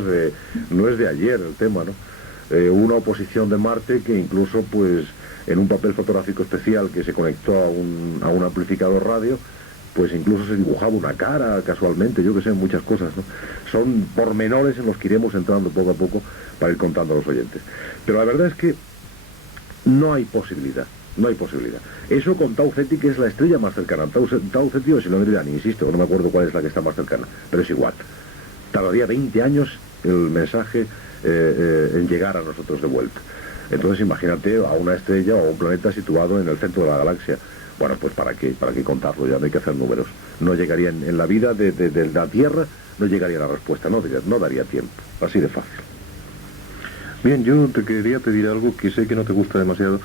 es de ayer el tema, ¿no? Una oposición de Marte que incluso, pues, en un papel fotográfico especial que se conectó a un amplificador radio, pues incluso se dibujaba una cara casualmente, yo que sé, muchas cosas, ¿no? Son pormenores en los que iremos entrando poco a poco para ir contando a los oyentes. Pero la verdad es que no hay posibilidad. Eso con Tau Ceti, que es la estrella más cercana. Tau Ceti o Silondrian, insisto, no me acuerdo cuál es la que está más cercana, pero es igual. Tardaría 20 años el mensaje en llegar a nosotros de vuelta. Entonces imagínate a una estrella o a un planeta situado en el centro de la galaxia. Bueno, pues ¿para qué contarlo? Ya no hay que hacer números. No llegaría en la vida de la Tierra, no llegaría la respuesta, no daría tiempo. Así de fácil. Bien, yo te quería pedir algo que sé que no te gusta demasiado,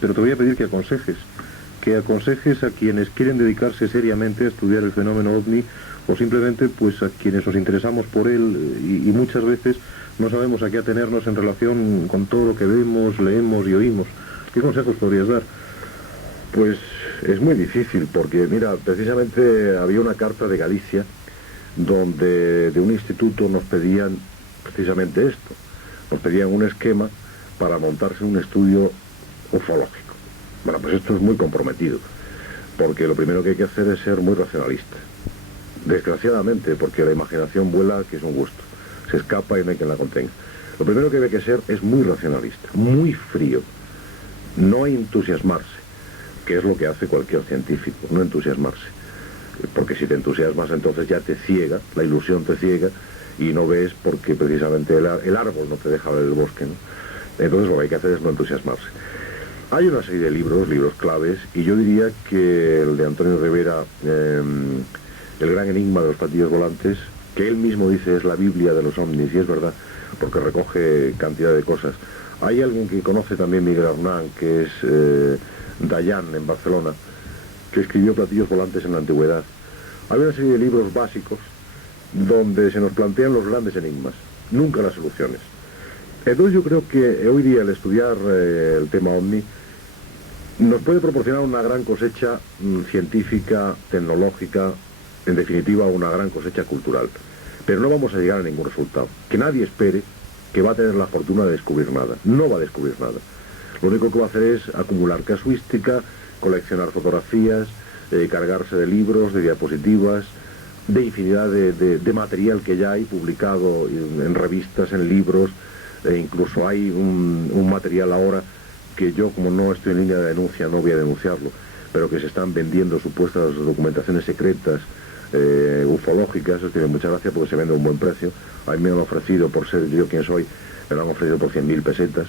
pero te voy a pedir que aconsejes a quienes quieren dedicarse seriamente a estudiar el fenómeno OVNI, o simplemente pues a quienes nos interesamos por él y muchas veces no sabemos a qué atenernos en relación con todo lo que vemos, leemos y oímos. ¿Qué consejos podrías dar? Pues es muy difícil, porque mira, precisamente había una carta de Galicia donde de un instituto nos pedían precisamente esto. Nos pedían un esquema para montarse un estudio ufológico. Bueno, pues esto es muy comprometido, porque lo primero que hay que hacer es ser muy racionalista. Desgraciadamente, porque la imaginación vuela, que es un gusto. Se escapa y no hay quien la contenga. Lo primero que hay que ser es muy racionalista, muy frío. No entusiasmarse, que es lo que hace cualquier científico, no entusiasmarse. Porque si te entusiasmas, entonces ya te ciega, la ilusión te ciega, y no ves porque precisamente el árbol no te deja ver el bosque, ¿no? Entonces lo que hay que hacer es no entusiasmarse. Hay una serie de libros claves, y yo diría que el de Antonio Rivera, El gran enigma de los platillos volantes, que él mismo dice es la Biblia de los ovnis, y es verdad, porque recoge cantidad de cosas. Hay alguien que conoce también Miguel Hernán, que es Dayan, en Barcelona, que escribió Platillos volantes en la antigüedad. Hay una serie de libros básicos donde se nos plantean los grandes enigmas, nunca las soluciones. Entonces yo creo que hoy día el estudiar el tema OVNI nos puede proporcionar una gran cosecha científica, tecnológica, en definitiva una gran cosecha cultural. Pero no vamos a llegar a ningún resultado. Que nadie espere que va a tener la fortuna de descubrir nada. No va a descubrir nada. Lo único que va a hacer es acumular casuística, coleccionar fotografías, cargarse de libros, de diapositivas, de infinidad de material que ya hay publicado en revistas, en libros, e incluso hay un material ahora que yo, como no estoy en línea de denuncia, no voy a denunciarlo, pero que se están vendiendo supuestas documentaciones secretas ufológicas. Eso tiene mucha gracia porque se vende a un buen precio. A mí me han ofrecido, por ser yo quien soy, me lo han ofrecido por 100.000 pesetas.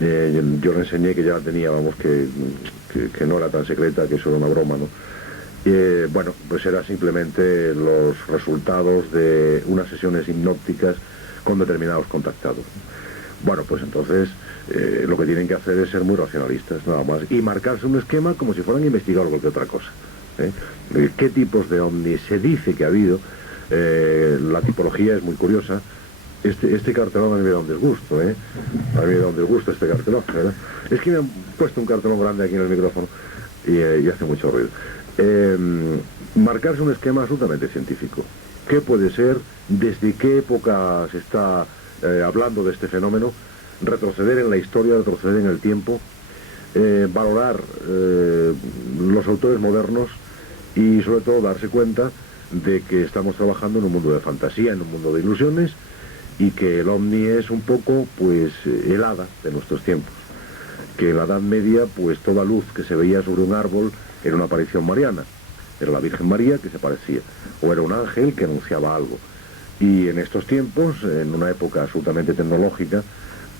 Yo le enseñé que ya la tenía, vamos, que no era tan secreta, que eso era una broma, ¿no? Bueno, pues era simplemente los resultados de unas sesiones hipnópticas con determinados contactados. Bueno, pues entonces lo que tienen que hacer es ser muy racionalistas, nada más, y marcarse un esquema como si fueran a investigar cualquier otra cosa. ¿Qué tipos de ovnis se dice que ha habido? La tipología es muy curiosa. Este cartelón a mí me da un disgusto, A mí me da un disgusto este cartelón, ¿verdad? Es que me han puesto un cartelón grande aquí en el micrófono y hace mucho ruido. Marcarse un esquema absolutamente científico. ¿Qué puede ser? ¿Desde qué época se está hablando de este fenómeno? Retroceder en la historia, retroceder en el tiempo, valorar los autores modernos y sobre todo darse cuenta de que estamos trabajando en un mundo de fantasía, en un mundo de ilusiones, y que el ovni es un poco, pues, el hada de nuestros tiempos. Que en la Edad Media, pues, toda luz que se veía sobre un árbol era una aparición mariana. Era la Virgen María que se parecía, o era un ángel que anunciaba algo. Y en estos tiempos, en una época absolutamente tecnológica,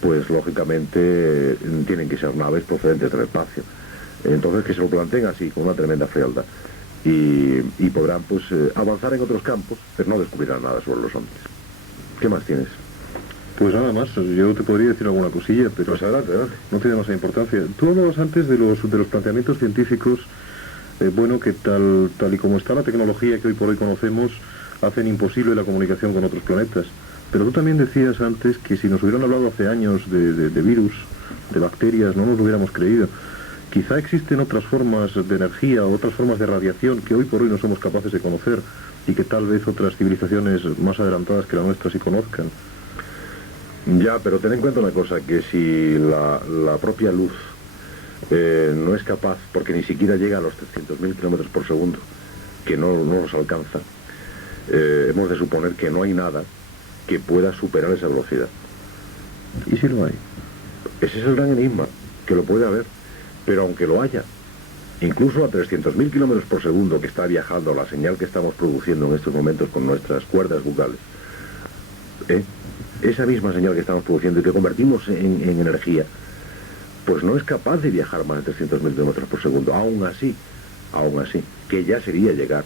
pues lógicamente tienen que ser naves procedentes del espacio. Entonces que se lo planteen así, con una tremenda frialdad. Y podrán pues avanzar en otros campos, pero no descubrirán nada sobre los ovnis. ¿Qué más tienes? Pues nada más, yo te podría decir alguna cosilla, pero pues adelante. No tiene demasiada importancia. Tú hablabas antes de los planteamientos científicos, bueno, que tal y como está la tecnología que hoy por hoy conocemos, hacen imposible la comunicación con otros planetas. Pero tú también decías antes que si nos hubieran hablado hace años de virus, de bacterias, no nos lo hubiéramos creído. Quizá existen otras formas de energía, otras formas de radiación que hoy por hoy no somos capaces de conocer y que tal vez otras civilizaciones más adelantadas que la nuestra sí conozcan. Ya, pero ten en cuenta una cosa, que si la propia luz no es capaz, porque ni siquiera llega a los 300.000 kilómetros por segundo, que no los alcanza, hemos de suponer que no hay nada que pueda superar esa velocidad. ¿Y si lo hay? Ese es el gran enigma, que lo puede haber, pero aunque lo haya, incluso a 300.000 kilómetros por segundo que está viajando la señal que estamos produciendo en estos momentos con nuestras cuerdas bucales, esa misma señal que estamos produciendo y que convertimos en energía, pues no es capaz de viajar más de 300.000 kilómetros por segundo. Aún así, que ya sería llegar,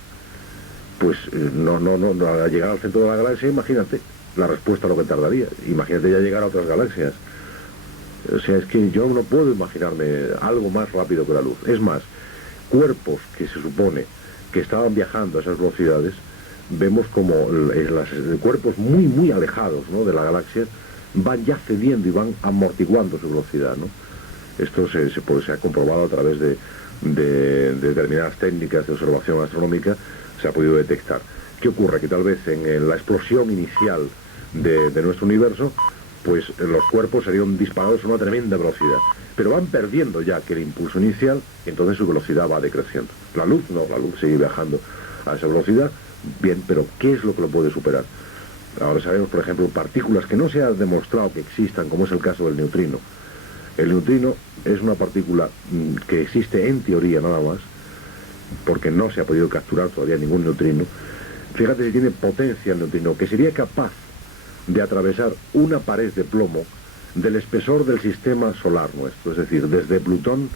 pues no, a llegar al centro de la galaxia, imagínate la respuesta a lo que tardaría. Imagínate ya llegar a otras galaxias. O sea, es que yo no puedo imaginarme algo más rápido que la luz. Es más, cuerpos que se supone que estaban viajando a esas velocidades, vemos como los cuerpos muy, muy alejados, ¿no?, de la galaxia, van ya cediendo y van amortiguando su velocidad, ¿no? Esto se ha comprobado a través de determinadas técnicas de observación astronómica, se ha podido detectar. ¿Qué ocurre? Que tal vez en la explosión inicial de nuestro universo, pues los cuerpos serían disparados a una tremenda velocidad, pero van perdiendo ya que el impulso inicial, entonces su velocidad va decreciendo. La luz no, la luz sigue viajando a esa velocidad, bien, pero ¿qué es lo que lo puede superar? Ahora sabemos, por ejemplo, partículas que no se ha demostrado que existan, como es el caso del neutrino. El neutrino es una partícula que existe en teoría nada más, porque no se ha podido capturar todavía ningún neutrino. Fíjate si tiene potencia el neutrino, que sería capaz de atravesar una pared de plomo del espesor del sistema solar nuestro, es decir, desde Plutón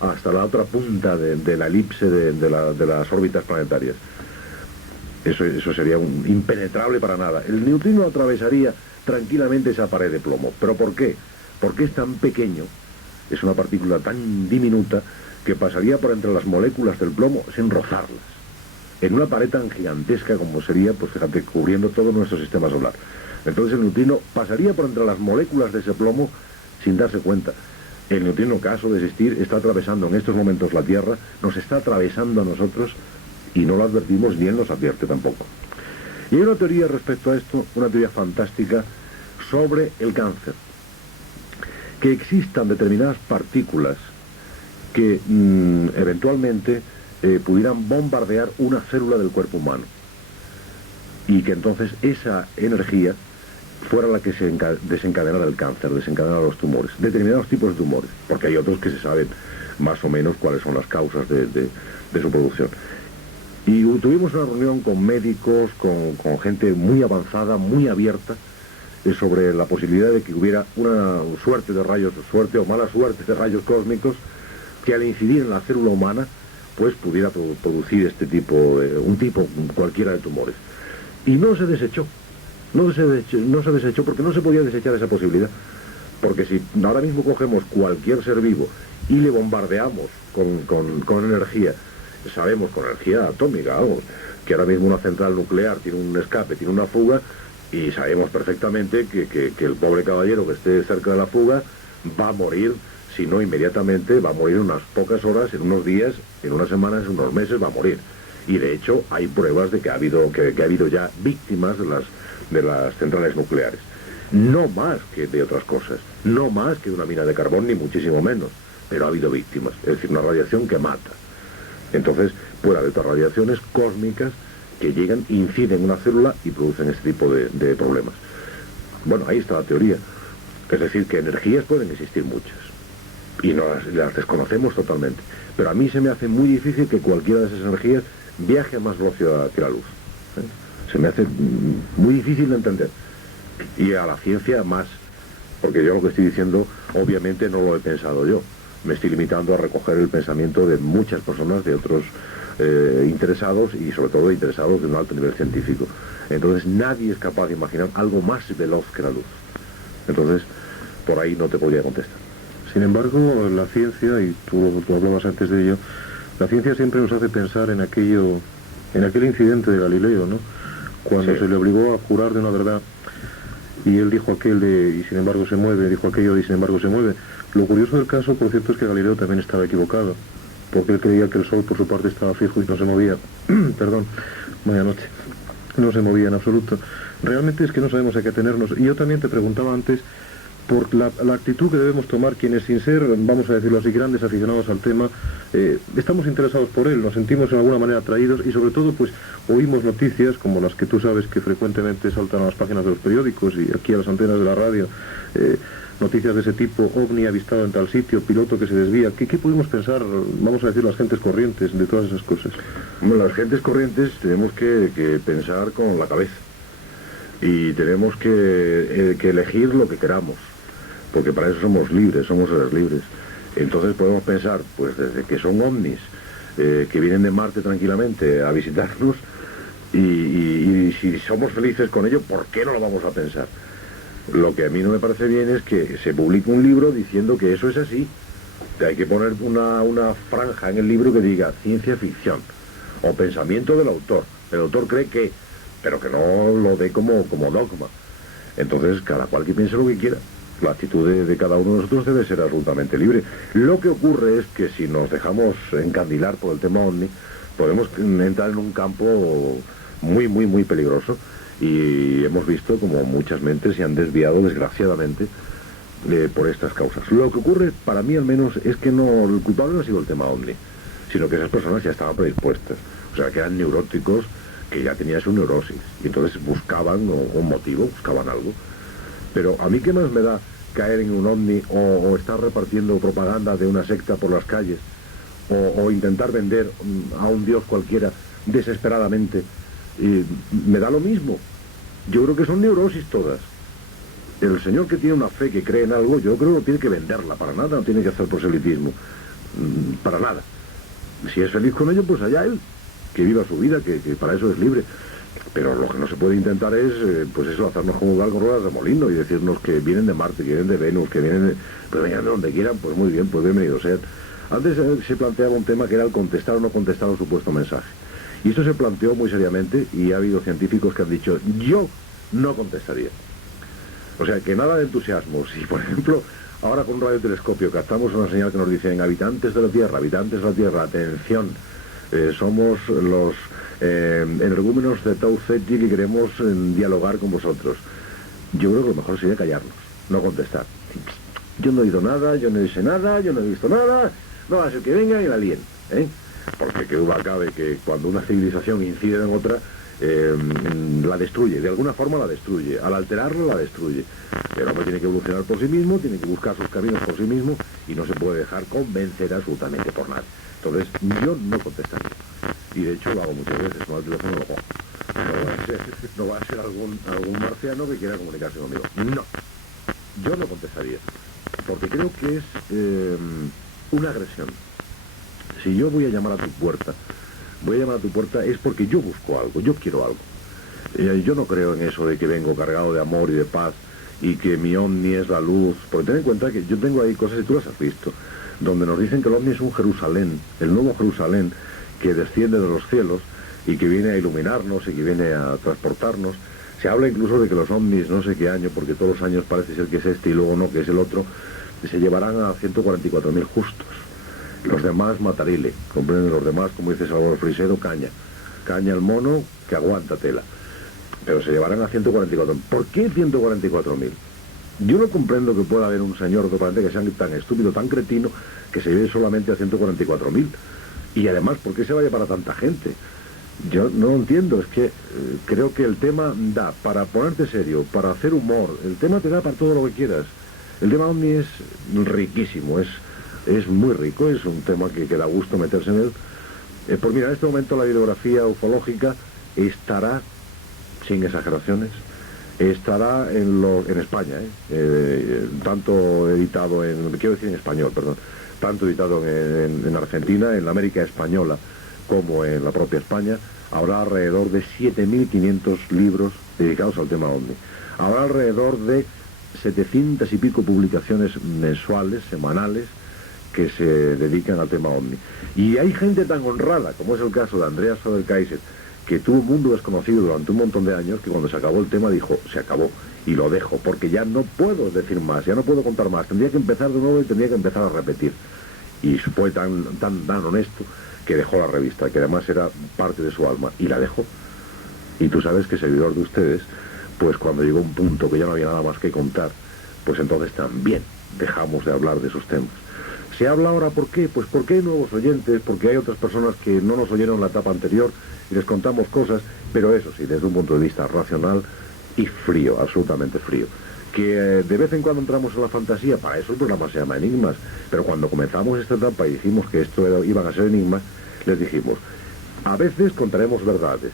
hasta la otra punta de la elipse de las órbitas planetarias. Eso sería impenetrable para nada. El neutrino atravesaría tranquilamente esa pared de plomo. ¿Pero por qué? Porque es tan pequeño, es una partícula tan diminuta, que pasaría por entre las moléculas del plomo sin rozarlas, en una pared tan gigantesca como sería, pues fíjate, cubriendo todo nuestro sistema solar. Entonces el neutrino pasaría por entre las moléculas de ese plomo sin darse cuenta. El neutrino, caso de existir, está atravesando en estos momentos la Tierra, nos está atravesando a nosotros y no lo advertimos, ni él nos advierte tampoco. Y hay una teoría respecto a esto, una teoría fantástica sobre el cáncer. Que existan determinadas partículas que eventualmente pudieran bombardear una célula del cuerpo humano y que entonces esa energía fuera la que desencadenara el cáncer, desencadenara los tumores, determinados tipos de tumores, porque hay otros que se saben más o menos cuáles son las causas de su producción. Y tuvimos una reunión con médicos, con gente muy avanzada, muy abierta, sobre la posibilidad de que hubiera una suerte o mala suerte de rayos cósmicos que al incidir en la célula humana pues pudiera producir este tipo, un tipo cualquiera de tumores. Y no se desechó porque no se podía desechar esa posibilidad, porque si ahora mismo cogemos cualquier ser vivo y le bombardeamos con energía, sabemos, con energía atómica, vamos, que ahora mismo una central nuclear tiene un escape, tiene una fuga, y sabemos perfectamente que el pobre caballero que esté cerca de la fuga va a morir, si no inmediatamente, va a morir en unas pocas horas, en unos días, en unas semanas, en unos meses, va a morir. Y de hecho hay pruebas de que ha habido ya víctimas de las centrales nucleares. No más que de otras cosas, no más que de una mina de carbón, ni muchísimo menos, pero ha habido víctimas, es decir, una radiación que mata. Entonces puede haber otras radiaciones cósmicas que llegan, inciden en una célula y producen este tipo de problemas. Bueno, ahí está la teoría. Es decir, que energías pueden existir muchas. Y no las desconocemos totalmente. Pero a mí se me hace muy difícil que cualquiera de esas energías viaje a más velocidad que la luz. Se me hace muy difícil de entender. Y a la ciencia más. Porque yo lo que estoy diciendo, obviamente no lo he pensado yo. Me estoy limitando a recoger el pensamiento de muchas personas, de otros interesados y sobre todo interesados de un alto nivel científico. Entonces nadie es capaz de imaginar algo más veloz que la luz. Entonces, por ahí no te podría contestar. Sin embargo, la ciencia, y tú hablabas antes de ello, la ciencia siempre nos hace pensar en aquel incidente de Galileo, ¿no? Cuando se le obligó a jurar de una verdad y él dijo aquel de y sin embargo se mueve, dijo aquello de y sin embargo se mueve. Lo curioso del caso, por cierto, es que Galileo también estaba equivocado, porque él creía que el Sol por su parte estaba fijo y no se movía. Perdón, vaya noche. No se movía en absoluto. Realmente es que no sabemos a qué atenernos. Y yo también te preguntaba antes por la actitud que debemos tomar quienes, sin ser, vamos a decirlo así, grandes aficionados al tema, estamos interesados por él, nos sentimos en alguna manera atraídos y sobre todo pues oímos noticias como las que tú sabes que frecuentemente saltan a las páginas de los periódicos y aquí a las antenas de la radio, noticias de ese tipo: ovni avistado en tal sitio, piloto que se desvía. ¿Qué podemos pensar, vamos a decir, las gentes corrientes de todas esas cosas? Bueno, las gentes corrientes tenemos que pensar con la cabeza y tenemos que elegir lo que queramos, porque para eso somos libres, somos seres libres. Entonces podemos pensar, pues desde que son ovnis, que vienen de Marte tranquilamente a visitarnos, y si somos felices con ello, ¿por qué no lo vamos a pensar? Lo que a mí no me parece bien es que se publique un libro diciendo que eso es así. Hay que poner una franja en el libro que diga ciencia ficción o pensamiento del autor. El autor cree que, pero que no lo dé como dogma. Entonces cada cual que piense lo que quiera. La actitud de cada uno de nosotros debe ser absolutamente libre. Lo que ocurre es que si nos dejamos encandilar por el tema ovni, podemos entrar en un campo muy, muy, muy peligroso. Y hemos visto como muchas mentes se han desviado, desgraciadamente, por estas causas. Lo que ocurre, para mí al menos, es que no, el culpable no ha sido el tema ovni, sino que esas personas ya estaban predispuestas. O sea, que eran neuróticos, que ya tenían su neurosis. Y entonces buscaban un motivo, buscaban algo. Pero a mí, ¿qué más me da caer en un ovni o estar repartiendo propaganda de una secta por las calles o intentar vender a un dios cualquiera desesperadamente? Me da lo mismo. Yo creo que son neurosis todas. El señor que tiene una fe, que cree en algo, yo creo que no tiene que venderla para nada, no tiene que hacer proselitismo para nada. Si es feliz con ello, pues allá él, que viva su vida, que para eso es libre. Pero lo que no se puede intentar es, pues eso, hacernos como con ruedas de molino y decirnos que vienen de Marte, que vienen de Venus, que vienen de... Pues vengan de donde quieran, pues muy bien, pues bienvenido sea. Antes se planteaba un tema que era el contestar o no contestar al supuesto mensaje. Y esto se planteó muy seriamente y ha habido científicos que han dicho, yo no contestaría. O sea, que nada de entusiasmo. Si, por ejemplo, ahora con un radiotelescopio captamos una señal que nos dicen habitantes de la Tierra, atención, somos los energúmenos de Tau Ceti que queremos dialogar con vosotros. Yo creo que lo mejor sería callarnos, no contestar. Yo no he oído nada, yo no hice nada, yo no he visto nada, no va a ser que vengan y la líen, ¿eh? Porque que duda cabe que cuando una civilización incide en otra, la destruye, de alguna forma la destruye, al alterarla la destruye. El hombre tiene que evolucionar por sí mismo, tiene que buscar sus caminos por sí mismo y no se puede dejar convencer absolutamente por nadie. Entonces, yo no contestaría. Y de hecho lo hago muchas veces, no al teléfono lo cojo. No va a ser algún marciano que quiera comunicarse conmigo. No, yo no contestaría, porque creo que es una agresión. Si yo voy a llamar a tu puerta es porque yo busco algo, yo quiero algo. Yo no creo en eso de que vengo cargado de amor y de paz y que mi ovni es la luz, porque ten en cuenta que yo tengo ahí cosas, y tú las has visto, donde nos dicen que el ovni es un Jerusalén, el nuevo Jerusalén, que desciende de los cielos y que viene a iluminarnos y que viene a transportarnos. Se habla incluso de que los ovnis, no sé qué año, porque todos los años parece ser que es este y luego no, que es el otro, se llevarán a 144.000 justos. Los demás matarile, comprenden, los demás, como dice Salvador Frisedo, caña el mono que aguanta tela, pero se llevarán a 144.000. ¿Por qué 144.000? Yo no comprendo que pueda haber un señor que sea tan estúpido, tan cretino, que se lleve solamente a 144.000. Y además, ¿por qué se va a llevar a tanta gente? Yo no lo entiendo, es que creo que el tema da para ponerte serio, para hacer humor, el tema te da para todo lo que quieras. El tema OVNI es riquísimo, es muy rico, es un tema que da gusto meterse en él. Pues mira, en este momento la bibliografía ufológica estará, sin exageraciones, estará en España, tanto editado quiero decir en español, perdón, tanto editado en Argentina, en la América española, como en la propia España. Habrá alrededor de 7.500 libros dedicados al tema OVNI. Habrá alrededor de 700 y pico publicaciones mensuales, semanales, que se dedican al tema OVNI. Y hay gente tan honrada, como es el caso de Andreas Soderkaiser, que tuvo un mundo desconocido durante un montón de años, que cuando se acabó el tema dijo, se acabó, y lo dejo, porque ya no puedo decir más, ya no puedo contar más, tendría que empezar de nuevo y tendría que empezar a repetir. Y fue tan honesto que dejó la revista, que además era parte de su alma, y la dejó. Y tú sabes que seguidor de ustedes, pues cuando llegó un punto que ya no había nada más que contar, pues entonces también dejamos de hablar de esos temas. Se habla ahora, ¿por qué? Pues porque hay nuevos oyentes, porque hay otras personas que no nos oyeron en la etapa anterior y les contamos cosas, pero eso sí, desde un punto de vista racional y frío, absolutamente frío. Que de vez en cuando entramos en la fantasía, para eso el programa se llama Enigmas, pero cuando comenzamos esta etapa y dijimos que iban a ser enigmas, les dijimos, a veces contaremos verdades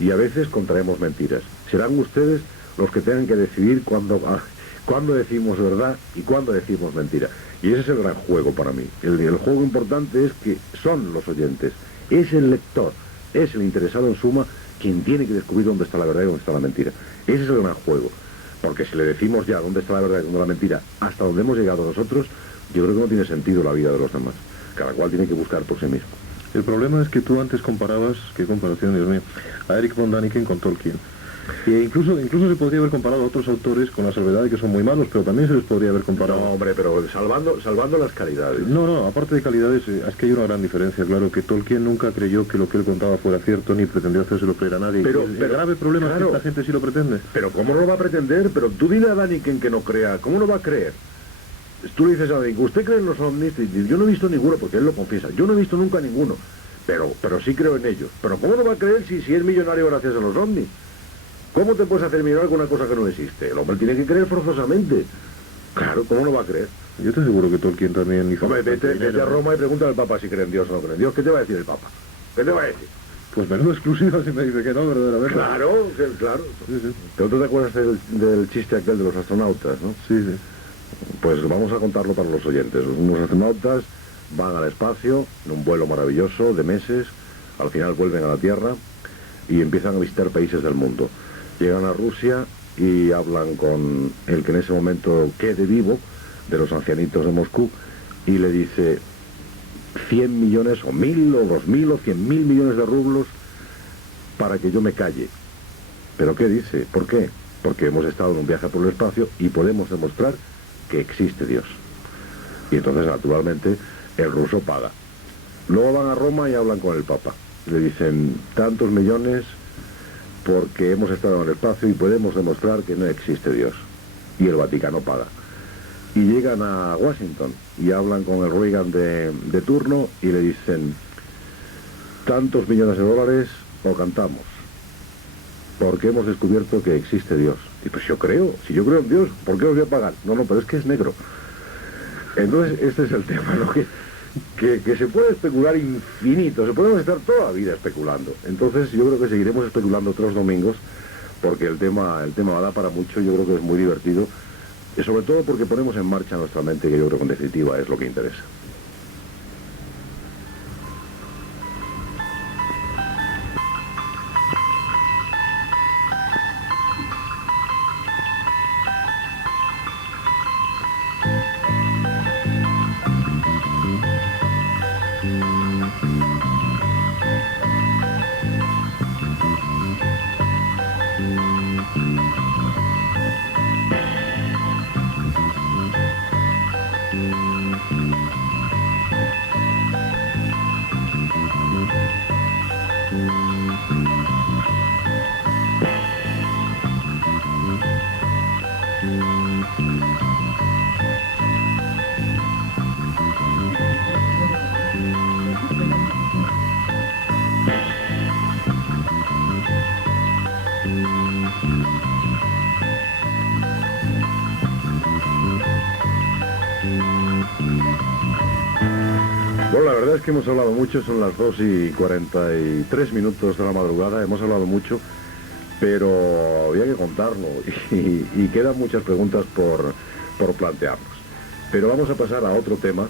y a veces contaremos mentiras. Serán ustedes los que tengan que decidir cuándo decimos verdad y cuándo decimos mentira. Y ese es el gran juego para mí. El juego importante es que son los oyentes, es el lector, es el interesado en suma quien tiene que descubrir dónde está la verdad y dónde está la mentira. Ese es el gran juego. Porque si le decimos ya dónde está la verdad y dónde está la mentira, hasta donde hemos llegado nosotros, yo creo que no tiene sentido la vida de los demás. Cada cual tiene que buscar por sí mismo. El problema es que tú antes comparabas, qué comparación, Dios mío, a Erich von Däniken con Tolkien. E incluso se podría haber comparado a otros autores con la salvedad de que son muy malos, pero también se les podría haber comparado. No, hombre, pero salvando las calidades. No, aparte de calidades, es que hay una gran diferencia, claro, que Tolkien nunca creyó que lo que él contaba fuera cierto, ni pretendió hacérselo creer a nadie. Pero el grave problema es que esta gente sí lo pretende. Pero ¿cómo no lo va a pretender? Pero tú dile a Däniken que no crea, ¿cómo no va a creer? Tú le dices a Däniken, ¿usted cree en los ovnis? Y yo no he visto ninguno, porque él lo confiesa, yo no he visto nunca ninguno, pero sí creo en ellos. Pero ¿cómo no va a creer si es millonario gracias a los ovnis? ¿Cómo te puedes hacer millonario con una cosa que no existe? El hombre tiene que creer forzosamente. Claro, ¿cómo no va a creer? Yo te aseguro que Tolkien también hizo... Hombre, vete a Roma y pregúntale al Papa si cree en Dios o no cree en Dios. ¿Qué te va a decir el Papa? ¿Qué te va a decir? Pues menudo exclusiva si me dice que no, verdaderamente. Claro. Sí. ¿Tú te acuerdas del chiste aquel de los astronautas, no? Sí. Pues vamos a contarlo para los oyentes. Unos astronautas van al espacio en un vuelo maravilloso de meses, al final vuelven a la Tierra y empiezan a visitar países del mundo. Llegan a Rusia y hablan con el que en ese momento quede vivo, de los ancianitos de Moscú, y le dice 100 millones, o 1.000, o 2.000, o 100.000 millones de rublos para que yo me calle. ¿Pero qué dice? ¿Por qué? Porque hemos estado en un viaje por el espacio y podemos demostrar que existe Dios. Y entonces, naturalmente, el ruso paga. Luego van a Roma y hablan con el Papa. Le dicen, tantos millones porque hemos estado en el espacio y podemos demostrar que no existe Dios. Y el Vaticano paga. Y llegan a Washington y hablan con el Reagan de turno y le dicen, tantos millones de dólares o cantamos, porque hemos descubierto que existe Dios. Y pues yo creo, si yo creo en Dios, ¿por qué os voy a pagar? No, pero es que es negro. Entonces este es el tema, ¿no? Que se puede especular infinito, se podemos estar toda la vida especulando. Entonces yo creo que seguiremos especulando otros domingos, porque el tema da para mucho, yo creo que es muy divertido, y sobre todo porque ponemos en marcha nuestra mente, que yo creo que en definitiva es lo que interesa. es que hemos hablado mucho, son las 2:43 de la madrugada, hemos hablado mucho, pero había que contarlo y quedan muchas preguntas por plantearnos. Pero vamos a pasar a otro tema